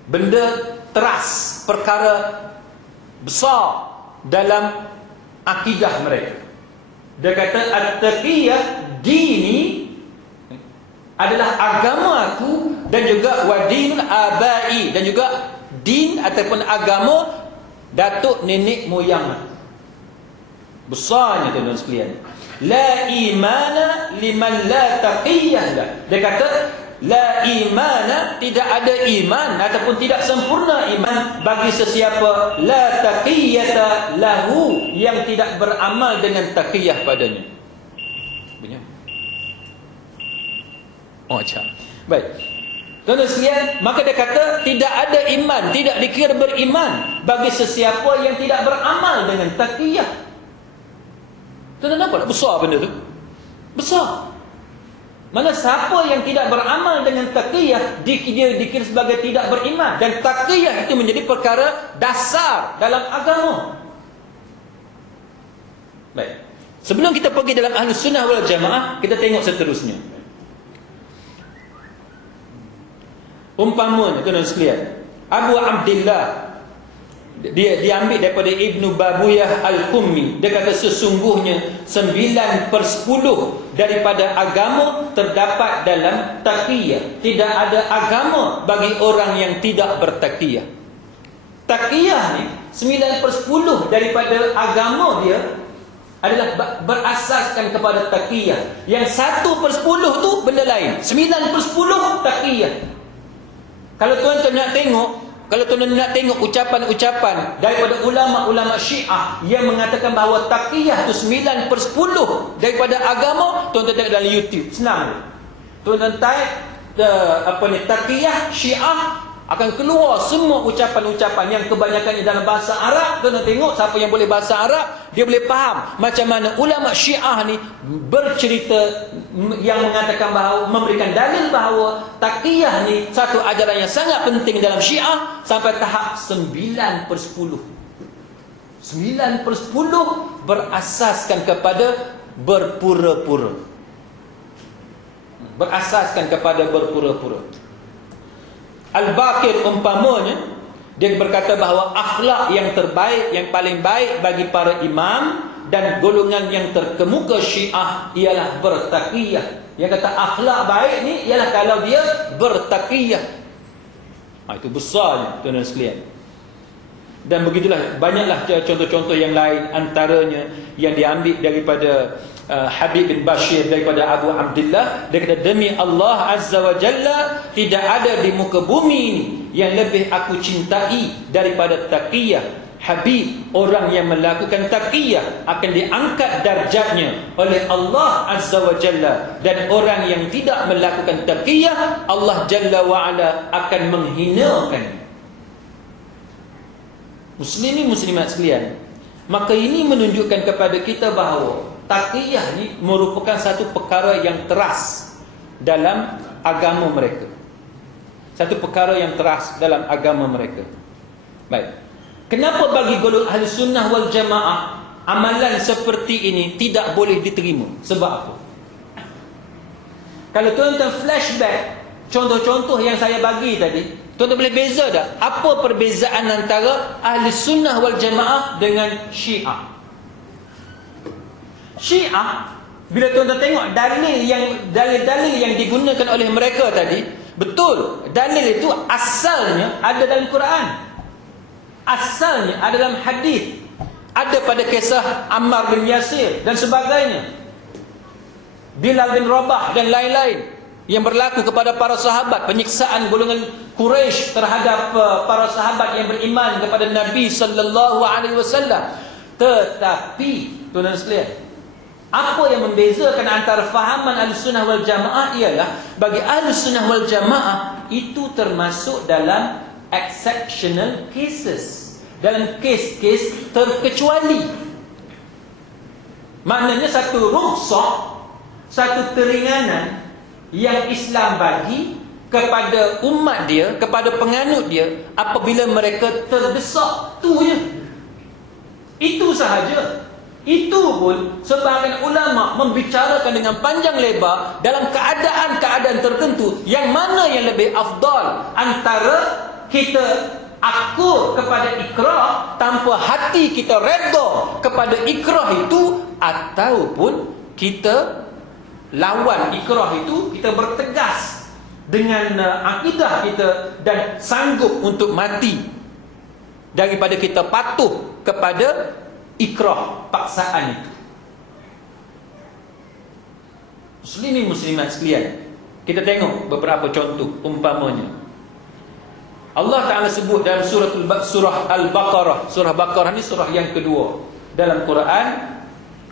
benda teras, perkara besar dalam akidah mereka. Dia kata at-taqiyah dini adalah agama aku, dan juga wadinul abai, dan juga din ataupun agama datuk nenek moyang aku. Besarnya tuan-tuan sekalian. La imana liman la taqiyah lah. Dia kata la imana, tidak ada iman ataupun tidak sempurna iman bagi sesiapa la taqiyata lahu, yang tidak beramal dengan taqiyah padanya. Bunyi. Oh, macam. Baik. Tuan-tuan sekalian, maka dia kata tidak ada iman, tidak dikira beriman bagi sesiapa yang tidak beramal dengan taqiyah. Tuan-tuan nampak tak besar benda tu? Besar. Mana siapa yang tidak beramal dengan taqiyah, dia dikira sebagai tidak beriman. Dan taqiyah itu menjadi perkara dasar dalam agama. Baik. Sebelum kita pergi dalam Ahli Sunnah wal Jamaah, kita tengok seterusnya. Umpamanya, tuan-tuan sekalian, Abu Abdillah, dia ambil daripada Ibnu Babuyah Al-Qummi. Dia kata sesungguhnya 9/10 daripada agama terdapat dalam taqiyah. Tidak ada agama bagi orang yang tidak bertaqiyah. Taqiyah ni 9/10 daripada agama dia adalah berasaskan kepada taqiyah. Yang 1/10 tu benda lain. 9/10 taqiyah. Kalau tuan-tuan nak tengok, kalau tuan-tuan nak tengok ucapan-ucapan daripada ulama-ulama Syiah yang mengatakan bahawa taqiyah itu 9/10 daripada agama, tuan-tuan tengok dalam YouTube, senang. Tuan-tuan type taqiyah Syiah, akan keluar semua ucapan-ucapan yang kebanyakannya dalam bahasa Arab. Tuan-tuan tengok, siapa yang boleh bahasa Arab, dia boleh faham macam mana ulama Syiah ni bercerita, yang mengatakan bahawa, memberikan dalil bahawa taqiyah ni satu ajaran yang sangat penting dalam Syiah sampai tahap 9/10. 9/10 berasaskan kepada berpura-pura. Berasaskan kepada berpura-pura. Al-Baqir umpamanya, dia berkata bahawa akhlak yang terbaik, yang paling baik bagi para imam dan golongan yang terkemuka Syiah ialah bertaqiyah. Yang kata akhlak baik ni ialah kalau dia bertaqiyah. Itu besarnya tuan-tuan sekalian. Dan begitulah banyaklah contoh-contoh yang lain, antaranya yang diambil daripada Habib bin Bashir daripada Abu Abdullah, dia kata, demi Allah Azza wa Jalla, tidak ada di muka bumi ini yang lebih aku cintai daripada taqiyah. Habib, orang yang melakukan taqiyah akan diangkat darjatnya oleh Allah Azza wa Jalla, dan orang yang tidak melakukan taqiyah, Allah Jalla wa Ala akan menghinakan. Muslimin muslimat sekalian, maka ini menunjukkan kepada kita bahawa taqiyah ni merupakan satu perkara yang teras dalam agama mereka. Satu perkara yang teras dalam agama mereka. Baik. Kenapa bagi golongan ahli sunnah wal jamaah amalan seperti ini tidak boleh diterima? Sebab apa? Kalau tuan-tuan flashback contoh-contoh yang saya bagi tadi, tuan-tuan boleh beza tak? Apa perbezaan antara ahli sunnah wal jamaah dengan Syiah? Syiah, bila tuan-tuan tengok dalil-dalil yang digunakan oleh mereka tadi, betul, dalil itu asalnya ada dalam Quran. Asalnya ada dalam hadis, ada pada kisah Ammar bin Yasir dan sebagainya, Bilal bin Rabah dan lain-lain yang berlaku kepada para sahabat, penyiksaan golongan Quraisy terhadap para sahabat yang beriman kepada Nabi sallallahu alaihi wasallam. Tetapi tuan-tuan sekalian, apa yang membezakan antara fahaman Ahlussunnah wal Jamaah ialah, bagi Ahlussunnah wal Jamaah itu termasuk dalam exceptional cases, dalam kes-kes terkecuali. Maknanya satu rukhsah, satu keringanan yang Islam bagi kepada umat dia, kepada penganut dia, apabila mereka terdesak, tu je. Itu sahaja. Itu pun sebahagian ulama membicarakan dengan panjang lebar dalam keadaan-keadaan tertentu, yang mana yang lebih afdal antara kita akur kepada ikrah tanpa hati kita redha kepada ikrah itu, ataupun kita lawan ikrah itu, kita bertegas dengan akidah kita dan sanggup untuk mati daripada kita patuh kepada ikrah, paksaan itu. Muslimin muslimat sekalian, kita tengok beberapa contoh. Umpamanya Allah Ta'ala sebut dalam surah Al-Baqarah. Surah Baqarah ni surah yang kedua dalam Quran,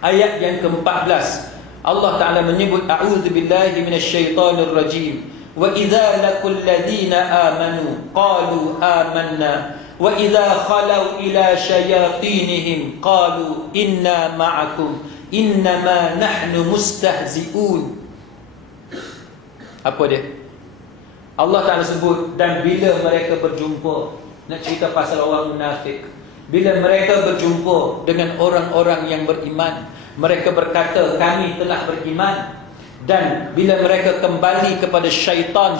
ayat yang ke-14. Allah Ta'ala menyebut, a'udzubillahi minasyaitonir rajim, wa idza laqul ladzina amanu qalu amanna wa idza khalau ila syayatinihim qalu inna ma'akum innama nahnu mustahzi'un. Apa dia? Allah Ta'ala sebut, dan bila mereka berjumpa, nak cerita pasal orang munafik, bila mereka berjumpa dengan orang-orang yang beriman, mereka berkata, kami telah beriman. Dan bila mereka kembali kepada syaitan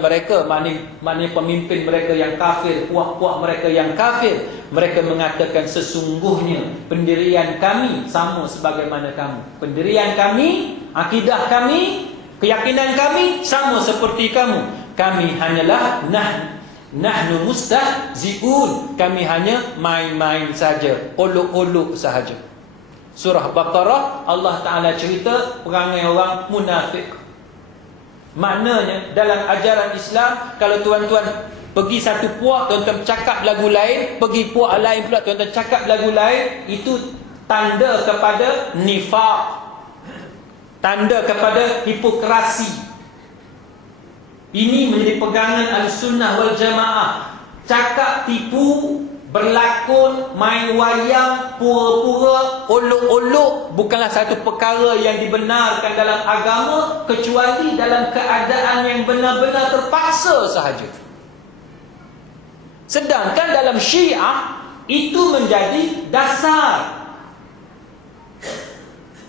mereka, maknanya pemimpin mereka yang kafir, puak-puak mereka yang kafir, mereka mengatakan, sesungguhnya pendirian kami sama sebagaimana kamu. Pendirian kami, akidah kami, keyakinan kami sama seperti kamu. Kami hanyalah nahnu mustahzi'un. Kami hanya main-main saja, olok-olok sahaja. Surah Baqarah, Allah Ta'ala cerita perangai orang munafik. Maknanya dalam ajaran Islam, kalau tuan-tuan pergi satu puak, tuan-tuan cakap lagu lain, pergi puak lain pula tuan-tuan cakap lagu lain, itu tanda kepada nifaq, tanda kepada hipokrasi. Ini menjadi pegangan Ahlussunnah wal Jamaah. Cakap tipu, berlakon, main wayang, pura-pura, olok-olok bukanlah satu perkara yang dibenarkan dalam agama, kecuali dalam keadaan yang benar-benar terpaksa sahaja. Sedangkan dalam Syiah itu menjadi dasar.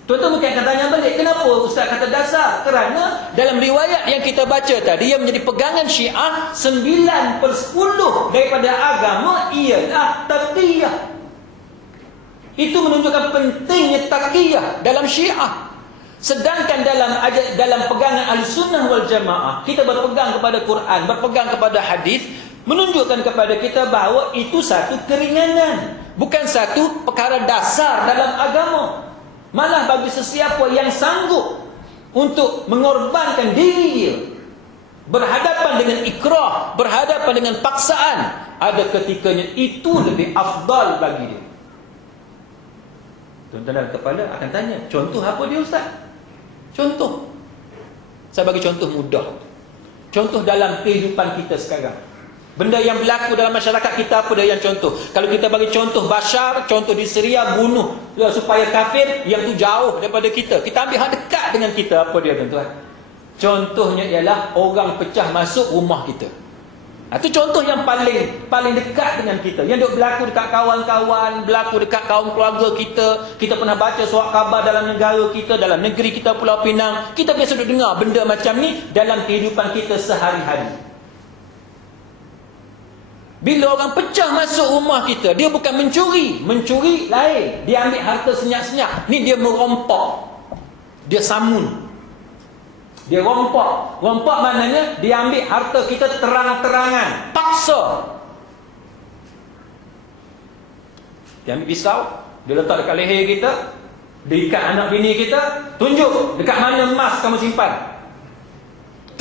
Tuan-tuan mungkin akan tanya balik, kenapa Ustaz kata dasar? Kerana dalam riwayat yang kita baca tadi, yang menjadi pegangan Syiah, 9/10 daripada agama ialah taqiyah. Itu menunjukkan pentingnya taqiyah dalam Syiah. Sedangkan dalam pegangan Ahlussunnah wal Jamaah, kita berpegang kepada Quran, berpegang kepada hadis, menunjukkan kepada kita bahawa itu satu keringanan, bukan satu perkara dasar dalam agama. Malah bagi sesiapa yang sanggup untuk mengorbankan diri dia berhadapan dengan ikrah, berhadapan dengan paksaan, ada ketikanya itu lebih afdal bagi dia. Tuan-tuan dan kepala akan tanya, contoh apa dia Ustaz? Contoh. Saya bagi contoh mudah. Contoh dalam kehidupan kita sekarang. Benda yang berlaku dalam masyarakat kita, apa dia yang contoh? Kalau kita bagi contoh Bashar, contoh di Syria, bunuh supaya kafir, yang tu jauh daripada kita. Kita ambil hak dekat dengan kita, apa dia tuan-tuan? Contohnya ialah orang pecah masuk rumah kita. Itu contoh yang paling dekat dengan kita. Yang duk berlaku dekat kawan-kawan, berlaku dekat kaum keluarga kita. Kita pernah baca surat khabar dalam negara kita, dalam negeri kita, Pulau Pinang. Kita biasa duk dengar benda macam ni dalam kehidupan kita sehari-hari. Bila orang pecah masuk rumah kita, dia bukan mencuri. Mencuri lain. Dia ambil harta senyap-senyap. Ni dia merompok. Dia samun. Dia rompak. Rompak maknanya dia ambil harta kita terang-terangan. Paksa. Dia ambil pisau. Dia letak dekat leher kita. Dia ikat anak bini kita. Tunjuk dekat mana emas kamu simpan.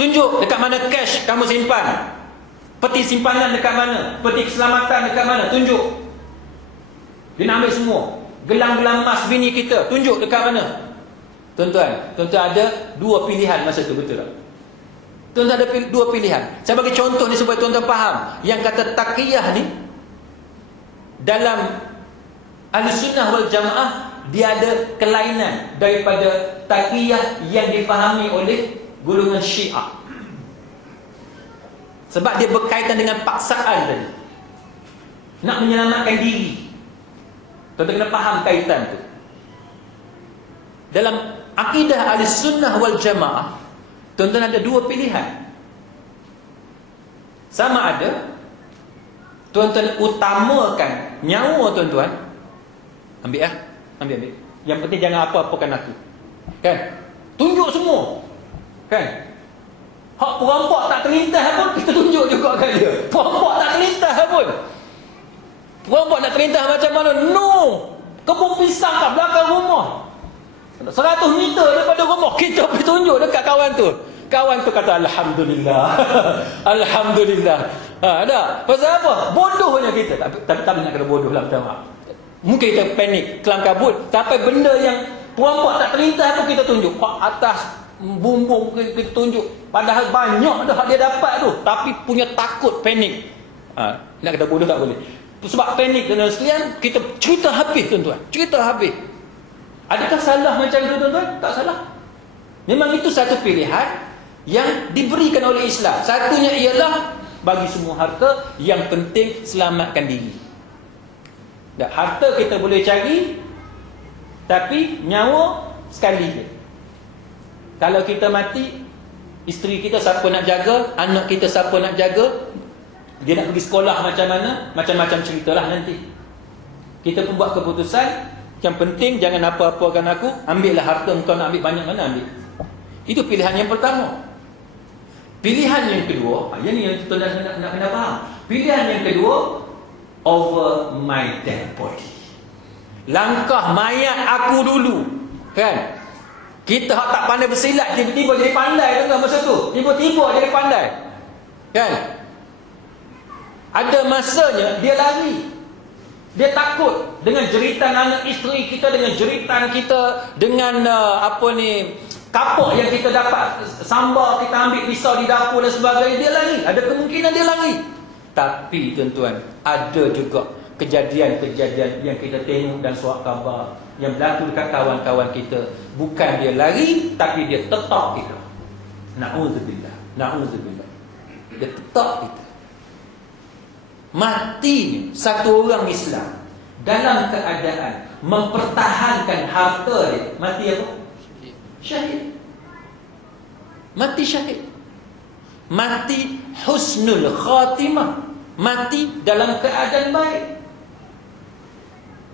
Tunjuk dekat mana cash kamu simpan. Peti simpanan dekat mana? Peti keselamatan dekat mana? Tunjuk. Dia nak ambil semua. Gelang-gelang emas bini kita, tunjuk dekat mana? Tuan-tuan ada dua pilihan masa itu, betul tak? Tuan-tuan ada dua pilihan. Saya bagi contoh ni supaya tuan-tuan faham. Yang kata taqiyah ni dalam Ahlussunnah wal Jamaah, dia ada kelainan daripada taqiyah yang difahami oleh golongan Syiah. Sebab dia berkaitan dengan paksaan tadi. Nak menyelamatkan diri. Tuan-tuan kena faham kaitan tu. Dalam akidah Ahlussunnah wal Jamaah, tuan-tuan ada dua pilihan. Sama ada tuan-tuan utamakan nyawa tuan-tuan. Ambil. Yang penting jangan apa-apakan aku. Kan? Tunjuk semua. Kan? Hak perampok tak terlintas pun kita tunjuk juga kat dia. Perampok tak terlintas pun. Perampok nak terlintas macam mana? No. Kebun pisang kat belakang rumah. 100 meter daripada rumah. Kita pergi tunjuk dekat kawan tu. Kawan tu kata Alhamdulillah. Alhamdulillah. Ada. Pasal apa? Bodohnya kita. Tapi tak nak kena bodoh lah. Mungkin kita panik, kelam kabut. Sampai benda yang perampok tak terlintas pun kita tunjuk. Hak atas bumbung kita tunjuk. Padahal banyak dah dia dapat tu, tapi punya takut, panik. Nak kata bodoh tak boleh. Sebab panik dan sekalian, kita cerita habis tuan-tuan. Cerita habis. Adakah salah macam itu tuan-tuan? Tak salah. Memang itu satu pilihan yang diberikan oleh Islam. Satunya ialah bagi semua harta, yang penting selamatkan diri. Dan harta kita boleh cari, tapi nyawa sekali je. Kalau kita mati, isteri kita siapa nak jaga, anak kita siapa nak jaga, dia nak pergi sekolah macam mana, macam-macam ceritalah nanti. Kita pun buat keputusan, yang penting jangan apa-apakan aku, ambillah harta, engkau nak ambil banyak mana ambil. Itu pilihan yang pertama. Pilihan yang kedua, yang ni yang kita nak kena faham. Pilihan yang kedua, over my dead body. Langkah mayat aku dulu. Kan? Kita tak pandai bersilat, tiba-tiba jadi pandai kan masa tu. Tiba-tiba jadi pandai. Kan? Ada masanya dia lari. Dia takut dengan jeritan anak isteri kita, dengan jeritan kita, dengan kapok yang kita dapat sambar, kita ambil pisau di dapur dan sebagainya, dia lari. Ada kemungkinan dia lari. Tapi tuan-tuan, ada juga kejadian-kejadian yang kita tengok dan surat khabar yang berlaku dekat kawan-kawan kita. Bukan dia lari, tapi dia tetap kita. Na'udzubillah. Na'udzubillah. Dia tetap kita. Mati satu orang Islam dalam keadaan mempertahankan harta dia. Mati apa? Syahid. Mati syahid. Mati husnul khatimah. Mati dalam keadaan baik.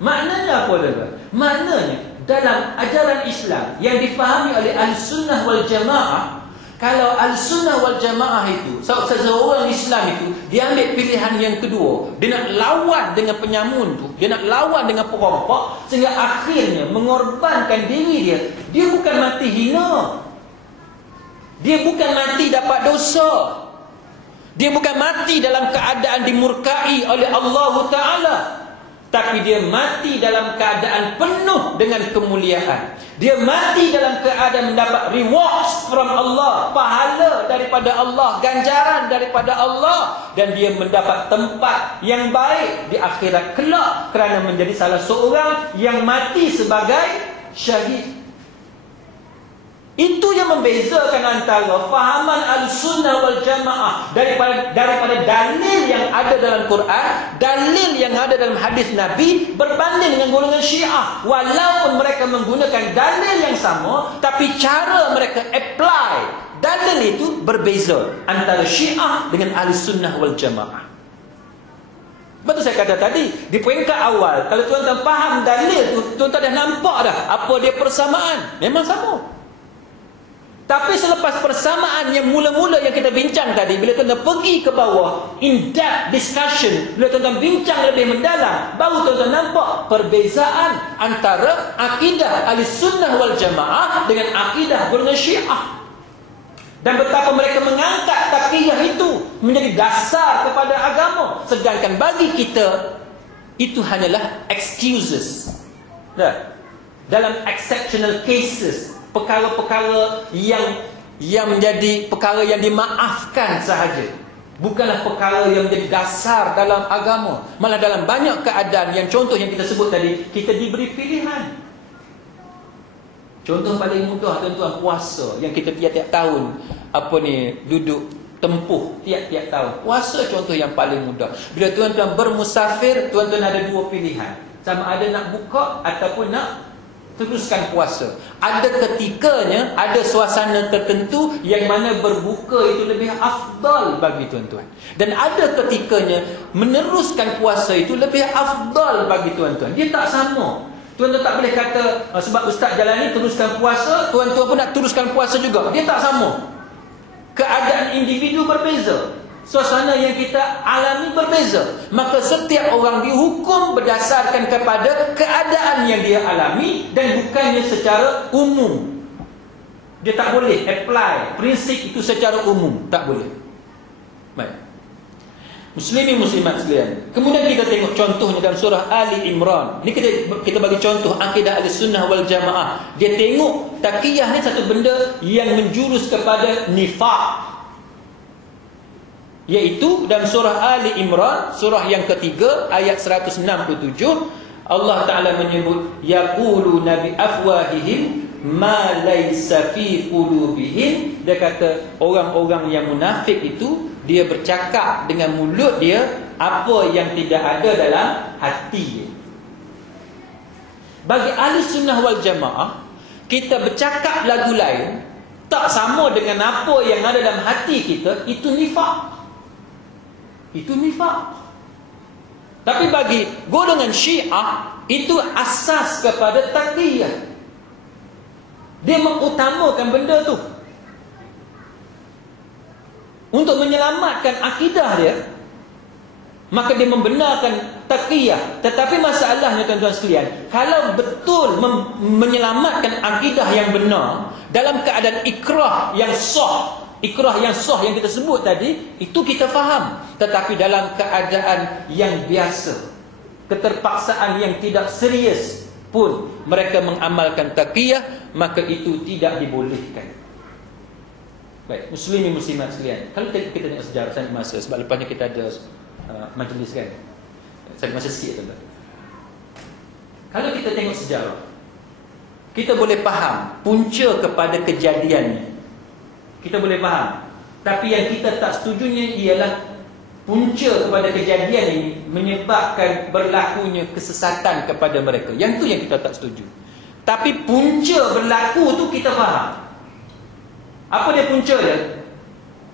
Maknanya apa tuan-tuan? Maknanya dalam ajaran Islam yang difahami oleh Ahlussunnah wal Jamaah, Kalau Al-Sunnah wal Jamaah itu, seseorang Islam itu, dia ambil pilihan yang kedua. Dia nak lawan dengan penyamun tu, dia nak lawan dengan perompak, sehingga akhirnya mengorbankan diri dia. Dia bukan mati hina, dia bukan mati dapat dosa, dia bukan mati dalam keadaan dimurkai oleh Allah Ta'ala, tapi dia mati dalam keadaan penuh dengan kemuliaan. Dia mati dalam keadaan mendapat rewards from Allah, pahala daripada Allah, ganjaran daripada Allah, dan dia mendapat tempat yang baik di akhirat kelak kerana menjadi salah seorang yang mati sebagai syahid. Itu yang membezakan antara fahaman Al-Sunnah wal Jamaah daripada dalil yang ada dalam Quran, dalil yang ada dalam hadis Nabi, berbanding dengan golongan Syiah. Walaupun mereka menggunakan dalil yang sama, tapi cara mereka apply dalil itu berbeza antara Syiah dengan Al-Sunnah wal Jamaah. Betul saya kata tadi, di peringkat awal, kalau tuan-tuan faham dalil tu, tuan-tuan dah nampak dah apa dia persamaan. Memang sama. Tapi selepas persamaan yang mula-mula yang kita bincang tadi, bila tuan-tuan pergi ke bawah, in-depth discussion, bila tuan-tuan bincang lebih mendalam, baru tuan-tuan nampak perbezaan antara akidah Ahlussunnah wal Jamaah dengan akidah golongan Syiah. Dan betapa mereka mengangkat taqiyah itu menjadi dasar kepada agama. Sedangkan bagi kita, itu hanyalah excuses. Dalam exceptional cases, perkara-perkara yang menjadi perkara yang dimaafkan sahaja, bukanlah perkara yang menjadi dasar dalam agama. Malah dalam banyak keadaan, yang contoh yang kita sebut tadi, kita diberi pilihan. Contoh paling mudah tuan-tuan, puasa yang kita tiap-tiap tahun duduk tempuh tiap-tiap tahun. Puasa contoh yang paling mudah. Bila tuan-tuan bermusafir, tuan-tuan ada dua pilihan, sama ada nak buka ataupun nak teruskan puasa. Ada ketikanya, ada suasana tertentu yang mana berbuka itu lebih afdal bagi tuan-tuan. Dan ada ketikanya meneruskan puasa itu lebih afdal bagi tuan-tuan. Dia tak sama. Tuan-tuan tak boleh kata sebab ustaz jalan ni teruskan puasa, tuan-tuan pun nak teruskan puasa juga. Dia tak sama. Keadaan individu berbeza, suasana yang kita alami berbeza. Maka setiap orang dihukum berdasarkan kepada keadaan yang dia alami, dan bukannya secara umum. Dia tak boleh apply prinsip itu secara umum, tak boleh. Baik. Muslimin muslimat sekalian, kemudian kita tengok contohnya dalam surah Ali Imran. Ini kita bagi contoh akidah Ahlussunnah wal Jamaah. Dia tengok taqiyah ni satu benda yang menjurus kepada nifaq, iaitu dalam surah Ali Imran, surah yang ketiga, ayat 167, Allah Ta'ala menyebut, yaquluna bi afwahihim ma laysa fi qulubihim. Dia kata orang-orang yang munafik itu, dia bercakap dengan mulut dia apa yang tidak ada dalam hati dia. Bagi Ahlussunnah wal Jamaah, kita bercakap lagu lain tak sama dengan apa yang ada dalam hati kita, itu nifaq. Itu nifaq. Tapi bagi golongan Syiah, itu asas kepada taqiyah. Dia mengutamakan benda tu untuk menyelamatkan akidah dia, maka dia membenarkan taqiyah. Tetapi masalahnya tuan-tuan sekalian, kalau betul menyelamatkan akidah yang benar dalam keadaan ikrah yang sah, ikrah yang sah yang kita sebut tadi, itu kita faham. Tetapi dalam keadaan yang biasa, keterpaksaan yang tidak serius pun mereka mengamalkan taqiyah, maka itu tidak dibolehkan. Baik, muslimin muslimat sekalian, kalau kita tengok sejarah, saya masa sebab lepasnya kita ada majlis kan, saya masa sikit tuan-tuan. Kalau kita tengok sejarah, kita boleh faham punca kepada kejadian ni, kita boleh faham. Tapi yang kita tak setujunya ialah punca kepada kejadian ini menyebabkan berlakunya kesesatan kepada mereka. Yang tu yang kita tak setuju. Tapi punca berlaku tu kita faham. Apa dia punca dia?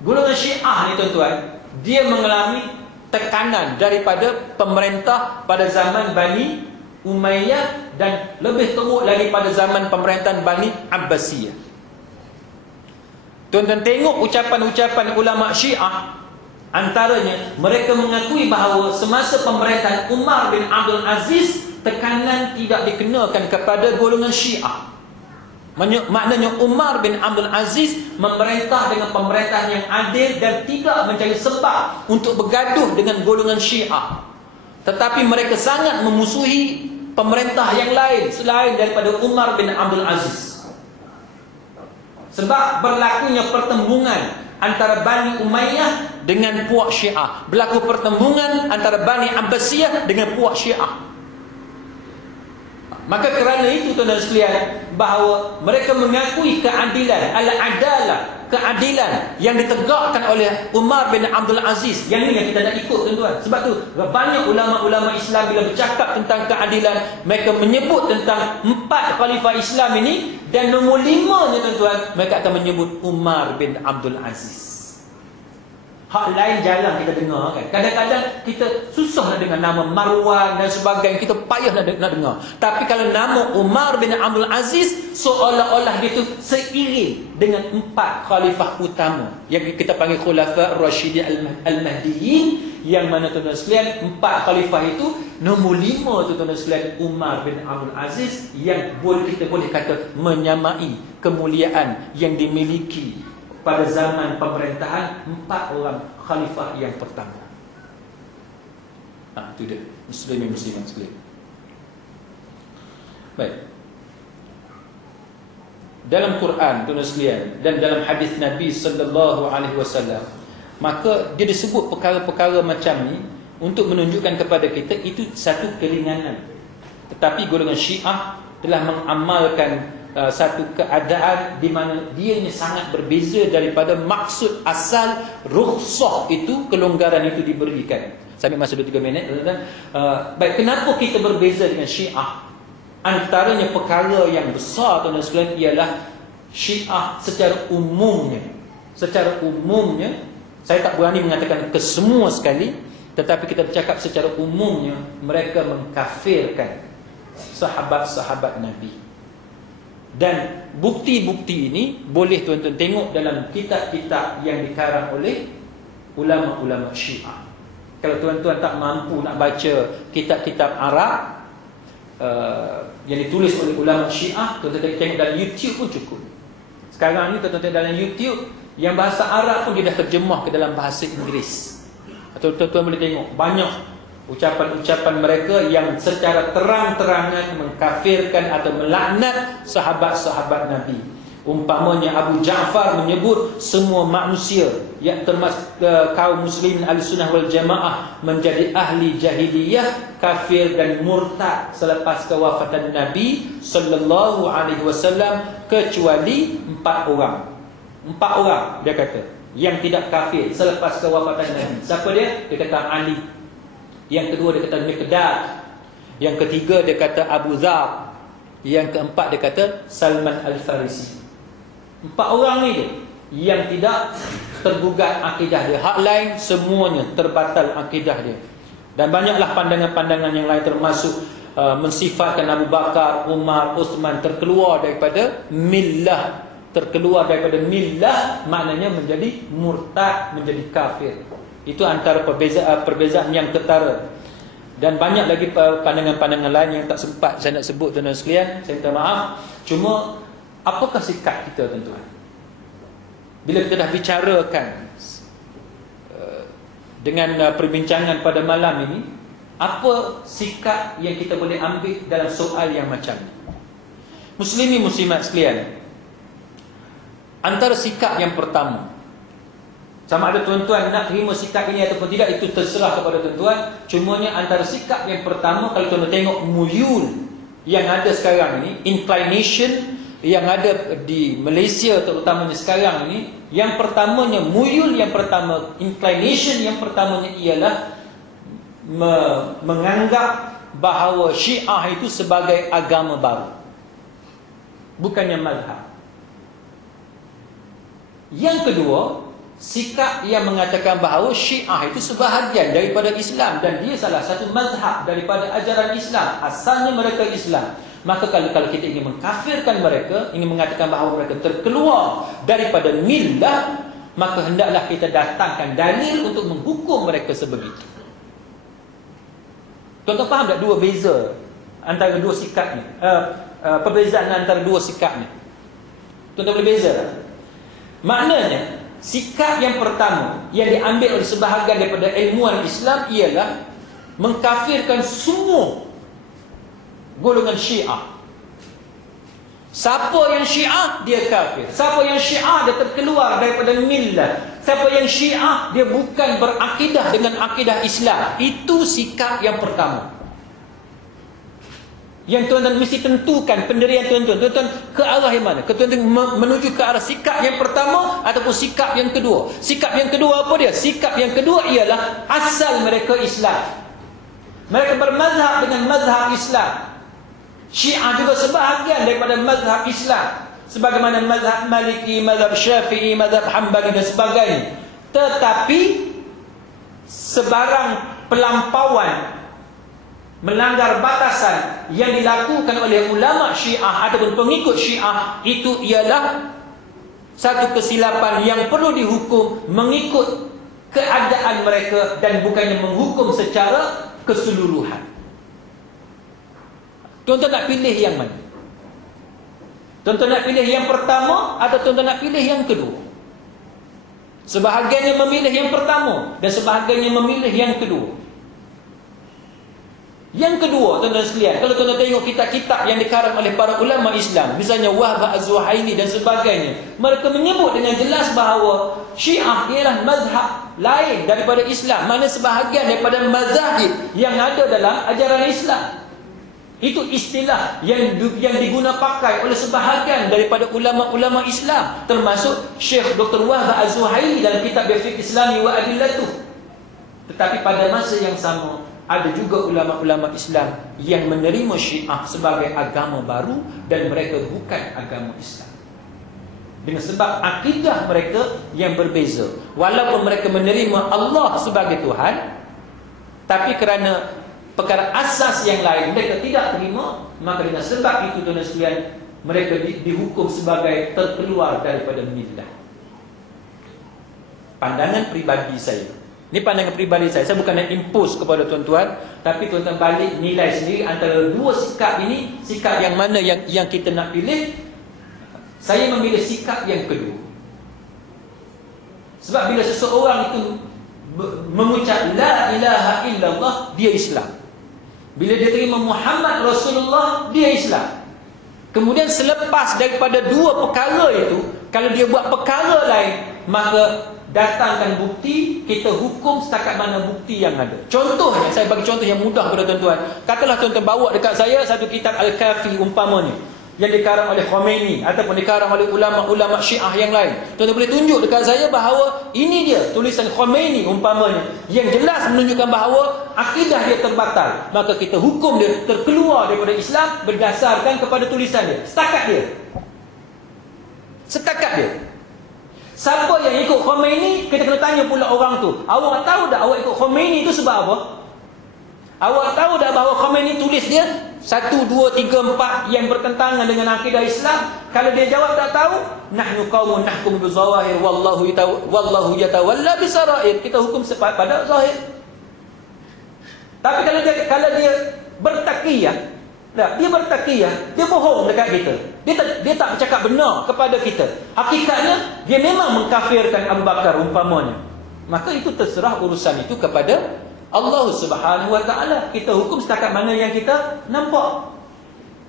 Golongan Syiah ni tuan-tuan, dia mengalami tekanan daripada pemerintah pada zaman Bani Umayyah, dan lebih teruk lagi pada zaman pemerintahan Bani Abbasiyah. Tuan-tuan tengok ucapan-ucapan ulama Syiah, antaranya mereka mengakui bahawa semasa pemerintahan Umar bin Abdul Aziz, tekanan tidak dikenakan kepada golongan Syiah. Maknanya Umar bin Abdul Aziz memerintah dengan pemerintahan yang adil dan tidak mencari sebab untuk bergaduh dengan golongan Syiah. Tetapi mereka sangat memusuhi pemerintah yang lain selain daripada Umar bin Abdul Aziz. Sebab berlakunya pertembungan antara Bani Umayyah dengan puak Syiah. Berlaku pertembungan antara Bani Abbasiyah dengan puak Syiah. Maka kerana itu tuan-tuan sekalian, bahawa mereka mengakui keadilan, al-adalah, keadilan yang ditegakkan oleh Umar bin Abdul Aziz. Yang ini yang kita nak ikut tuan-tuan. Sebab tu banyak ulama-ulama Islam bila bercakap tentang keadilan, mereka menyebut tentang 4 khalifah Islam ini, dan nombor 5-nya tuan-tuan, mereka akan menyebut Umar bin Abdul Aziz. Hak lain jarang kita dengar kan. Kadang-kadang kita susah nak dengar nama Marwan dan sebagainya, kita payah nak dengar. Tapi kalau nama Umar bin Abdul Aziz, seolah-olah dia tu seiring dengan 4 khalifah utama yang kita panggil Khulafa Rasyidin Al-Mahdiyin, yang mana tuan-tuan sekalian 4 khalifah itu nombor 5 tuan-tuan sekalian Umar bin Abdul Aziz, yang kita boleh kata menyamai kemuliaan yang dimiliki pada zaman pemerintahan 4 orang khalifah yang pertama. Itu dia, muslimin muslimat sekalian. Baik. Dalam Quran tuan sekalian dan dalam hadis Nabi sallallahu alaihi wasallam, maka dia disebut perkara-perkara macam ni untuk menunjukkan kepada kita itu satu keringanan. Tetapi golongan Syiah telah mengamalkan satu keadaan di mana dianya sangat berbeza daripada maksud asal rukhsah itu, kelonggaran itu diberikan. Sampai masa 2-3 minit. Baik, kenapa kita berbeza dengan Syiah? Antaranya perkara yang besar tuan-tuan sekalian ialah Syiah secara umumnya, saya tak berani mengatakan kesemua sekali, tetapi kita bercakap secara umumnya, mereka mengkafirkan sahabat-sahabat Nabi. Dan bukti-bukti ini boleh tuan-tuan tengok dalam kitab-kitab yang dikarang oleh ulama-ulama Syiah. Kalau tuan-tuan tak mampu nak baca kitab-kitab Arab yang ditulis oleh ulama Syiah, tuan-tuan tengok dalam YouTube pun cukup. Sekarang ni tuan-tuan dalam YouTube yang bahasa Arab pun dia dah terjemah ke dalam bahasa Inggeris. Atau tuan-tuan boleh tengok banyak ucapan-ucapan mereka yang secara terang-terangan mengkafirkan atau melaknat sahabat-sahabat Nabi. Umpamanya Abu Ja'far menyebut semua manusia yang termasuk kaum muslimin Ahlussunnah wal Jamaah menjadi ahli jahiliyah, kafir dan murtad selepas kewafatan Nabi sallallahu alaihi wasallam, kecuali 4 orang. 4 orang dia kata yang tidak kafir selepas kewafatan Nabi. Siapa dia? Dia kata Ali. Yang kedua dia kata Miqdad. Yang ketiga dia kata Abu Dhar. Yang keempat dia kata Salman Al-Farisi. 4 orang ni dia yang tidak tergugat akidah dia. Hak lain semuanya terbatal akidah dia. Dan banyaklah pandangan-pandangan yang lain, termasuk mensifatkan Abu Bakar, Umar, Uthman terkeluar daripada millah. Terkeluar daripada millah maknanya menjadi murtad, menjadi kafir. Itu antara perbezaan yang ketara. Dan banyak lagi pandangan-pandangan lain yang tak sempat saya nak sebut tuan-tuan sekalian. Saya minta maaf. Cuma apakah sikap kita tuan-tuan? Bila kita dah bicarakan dengan perbincangan pada malam ini, apa sikap yang kita boleh ambil dalam soal yang macam ni? Muslimin muslimat sekalian, antara sikap yang pertama, sama ada tuan-tuan nak terima sikap ini ataupun tidak, itu terserah kepada tuan-tuan. Cumanya antara sikap yang pertama, kalau tuan-tuan tengok muyul yang ada sekarang ini, inclination yang ada di Malaysia terutamanya sekarang ini, yang pertamanya, muyul yang pertama, inclination yang pertamanya ialah menganggap bahawa Syiah itu sebagai agama baru, bukannya mazhab. Yang kedua, sikap yang mengatakan bahawa Syiah itu sebahagian daripada Islam dan dia salah satu mazhab daripada ajaran Islam. Asalnya mereka Islam. Maka kalau kita ingin mengkafirkan mereka, ingin mengatakan bahawa mereka terkeluar daripada millah, maka hendaklah kita datangkan dalil untuk menghukum mereka sebegitu. Tuan-tuan faham tak dua beza antara dua sikap ni? Perbezaan antara dua sikap ni. Tuan-tuan boleh beza tak? Maknanya, sikap yang pertama yang diambil oleh sebahagian daripada ilmuwan Islam ialah mengkafirkan semua golongan Syiah. Siapa yang Syiah, dia kafir. Siapa yang Syiah, dia terkeluar daripada millah. Siapa yang Syiah, dia bukan berakidah dengan akidah Islam. Itu sikap yang pertama. Yang tuan-tuan mesti tentukan pendirian tuan-tuan. Tuan-tuan ke arah yang mana? Tuan-tuan menuju ke arah sikap yang pertama ataupun sikap yang kedua. Sikap yang kedua apa dia? Sikap yang kedua ialah asal mereka Islam. Mereka bermazhab dengan mazhab Islam. Syiah juga sebahagian daripada mazhab Islam, sebagaimana mazhab Maliki, mazhab Syafi'i, mazhab Hanbali dan sebagainya. Tetapi sebarang pelampauan, melanggar batasan yang dilakukan oleh ulama Syiah ataupun pengikut Syiah, itu ialah satu kesilapan yang perlu dihukum mengikut keadaan mereka dan bukannya menghukum secara keseluruhan. Tuan-tuan nak pilih yang mana? Tuan-tuan nak pilih yang pertama atau tuan-tuan nak pilih yang kedua? Sebahagiannya memilih yang pertama dan sebahagiannya memilih yang kedua. Yang kedua, tuan-tuan sekalian, kalau tuan-tuan tengok kitab-kitab yang dikarang oleh para ulama Islam, misalnya Wahbah Az-Zuhaili dan sebagainya, mereka menyebut dengan jelas bahawa Syiah ialah mazhab lain daripada Islam. Mana sebahagian daripada mazhab yang ada dalam ajaran Islam. Itu istilah yang diguna pakai oleh sebahagian daripada ulama-ulama Islam, termasuk Syekh Dr. Wahbah Az-Zuhaili dalam kitab Fiqh Islami wa Adillatuh. Tetapi pada masa yang sama, ada juga ulama-ulama Islam yang menerima Syiah sebagai agama baru dan mereka bukan agama Islam. Dengan sebab akidah mereka yang berbeza. Walaupun mereka menerima Allah sebagai Tuhan, tapi kerana perkara asas yang lain mereka tidak terima, maka dengan sebab itu tuan-tuan sekalian, mereka dihukum sebagai terkeluar daripada millah. Pandangan pribadi saya. Ini pandangan pribadi saya. Saya bukan nak impose kepada tuan-tuan, tapi tuan-tuan balik nilai sendiri antara dua sikap ini, sikap yang mana yang kita nak pilih. Saya memilih sikap yang kedua. Sebab bila seseorang itu mengucap la ilaha illallah, dia Islam. Bila dia terima Muhammad Rasulullah, dia Islam. Kemudian selepas daripada dua perkara itu, kalau dia buat perkara lain, maka datangkan bukti, kita hukum setakat mana bukti yang ada. Contohnya, saya bagi contoh yang mudah kepada tuan-tuan. Katalah tuan-tuan bawa dekat saya satu kitab Al-Kafi umpamanya, yang dikarang oleh Khomeini ataupun dikarang oleh ulama-ulama Syiah yang lain. Tuan-tuan boleh tunjuk dekat saya bahawa ini dia tulisan Khomeini umpamanya, yang jelas menunjukkan bahawa akidah dia terbatal. Maka kita hukum dia terkeluar daripada Islam berdasarkan kepada tulisan dia. Setakat dia. Setakat dia. Siapa yang ikut Khomeini, kita kena tanya pula orang tu. Awak tahu tak awak ikut Khomeini itu sebab apa? Awak tahu tak bahawa Khomeini tulis dia 1, 2, 3, 4 yang bertentangan dengan akidah Islam? Kalau dia jawab tak tahu, nahnu qaumun nahkum bizawahir wallahu yatawalla bisarair. Kita hukum pada zahir. Tapi kalau dia bertakiyah, dia bertakiyah, dia bohong dekat kita. Dia tak bercakap benar kepada kita. Hakikatnya dia memang mengkafirkan Abu Bakar umpamanya. Maka itu terserah urusan itu kepada Allah Subhanahu wa taala. Kita hukum setakat mana yang kita nampak.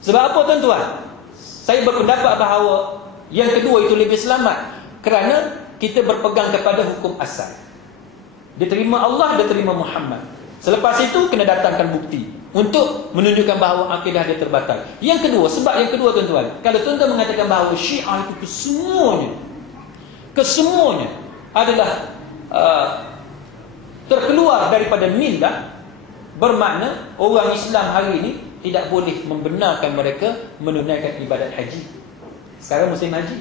Sebab apa tuan-tuan? Saya berpendapat bahawa yang kedua itu lebih selamat, kerana kita berpegang kepada hukum asal. Dia terima Allah, dia terima Muhammad. Selepas itu kena datangkan bukti untuk menunjukkan bahawa akidah dia terbatal. Yang kedua, sebab yang kedua tuan-tuan, kalau tuan-tuan mengatakan bahawa Syiah itu kesemuanya adalah terkeluar daripada millah, bermakna orang Islam hari ini tidak boleh membenarkan mereka menunaikan ibadat haji. Sekarang musim haji.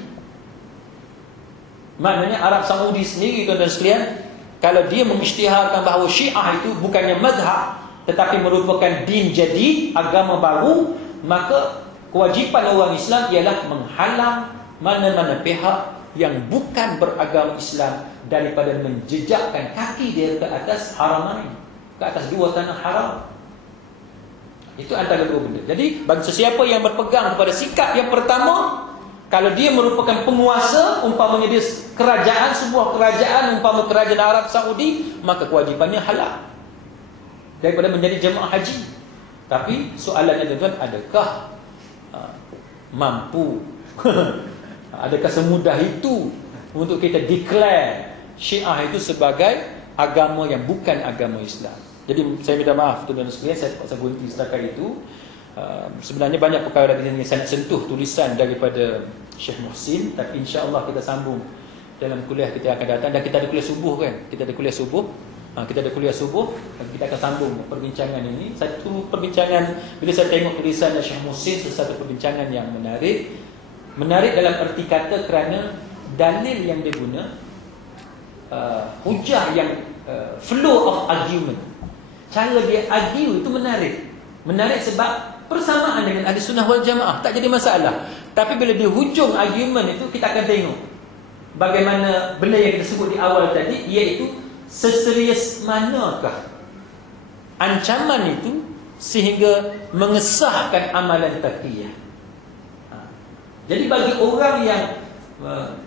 Maknanya Arab Saudi sendiri tuan-tuan sekalian, kalau dia mengisytiharkan bahawa Syiah itu bukannya mazhab tetapi merupakan din jadi, agama baru, maka Kewajipan orang Islam ialah menghalang mana-mana pihak yang bukan beragama Islam daripada menjejakkan kaki dia ke atas haramain, ke atas dua tanah haram. Itu antara dua benda. Jadi bagi sesiapa yang berpegang kepada sikap yang pertama, kalau dia merupakan penguasa, umpamanya dia kerajaan, sebuah kerajaan, umpama kerajaan Arab Saudi, maka kewajipannya halal daripada menjadi jemaah haji. Tapi soalannya tuan-tuan, adakah mampu adakah semudah itu untuk kita declare Syiah itu sebagai agama yang bukan agama Islam? Jadi saya minta maaf tuan-tuan sekalian, saya terpaksa berhenti setakat itu. Sebenarnya banyak perkara di sini saya nak sentuh tulisan daripada Syekh Muhsin, tapi insya-Allah kita sambung dalam kuliah kita yang akan datang. Dan kita ada kuliah subuh kan? Kita ada kuliah subuh. Kita ada kuliah subuh dan kita akan sambung perbincangan ini. Satu perbincangan, bila saya tengok tulisan Syekh Muhsin, satu perbincangan yang menarik. Menarik dalam erti kata kerana dalil yang dia guna, hujah yang flow of argument, cara dia argue itu menarik. Menarik sebab persamaan dengan ahli sunnah wal jamaah, tak jadi masalah. Tapi bila di hujung argument itu, kita akan tengok bagaimana benda yang kita sebut di awal tadi, iaitu seserius manakah ancaman itu sehingga mengesahkan amalan taqiyah. Jadi bagi orang yang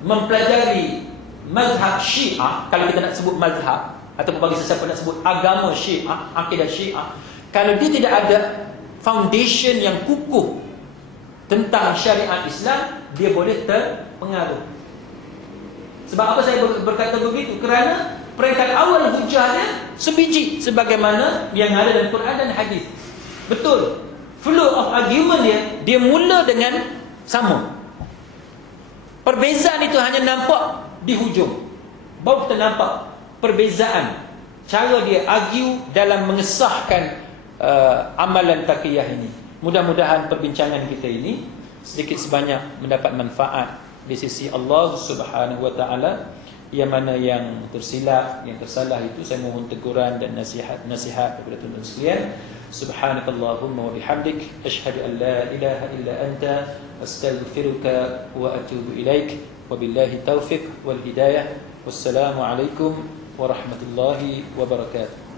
mempelajari mazhab Syiah, kalau kita nak sebut mazhab, ataupun bagi sesiapa nak sebut agama Syiah, akidah Syiah, kalau dia tidak ada foundation yang kukuh tentang syariat Islam, dia boleh terpengaruh. Sebab apa saya berkata begitu? Kerana peringkat awal hujah dia sebiji, sebagaimana yang ada dalam Quran dan hadis. Betul, flow of argument dia mula dengan sama. Perbezaan itu hanya nampak di hujung. Baru kita nampak perbezaan cara dia argue dalam mengesahkan amalan taqiyah ini. Mudah-mudahan perbincangan kita ini sedikit sebanyak mendapat manfaat di sisi Allah Subhanahu wa taala. Yang mana yang tersilap, yang tersalah itu saya mohon teguran dan nasihat kepada tuan-tuan sekalian. Subhanakallahumma wa bihamdik, asyhadu an la ilaha illa anta, astaghfiruka wa atubu ilaik. Wabillahi taufiq wal hidayah. Wassalamu alaikum warahmatullahi wabarakatuh.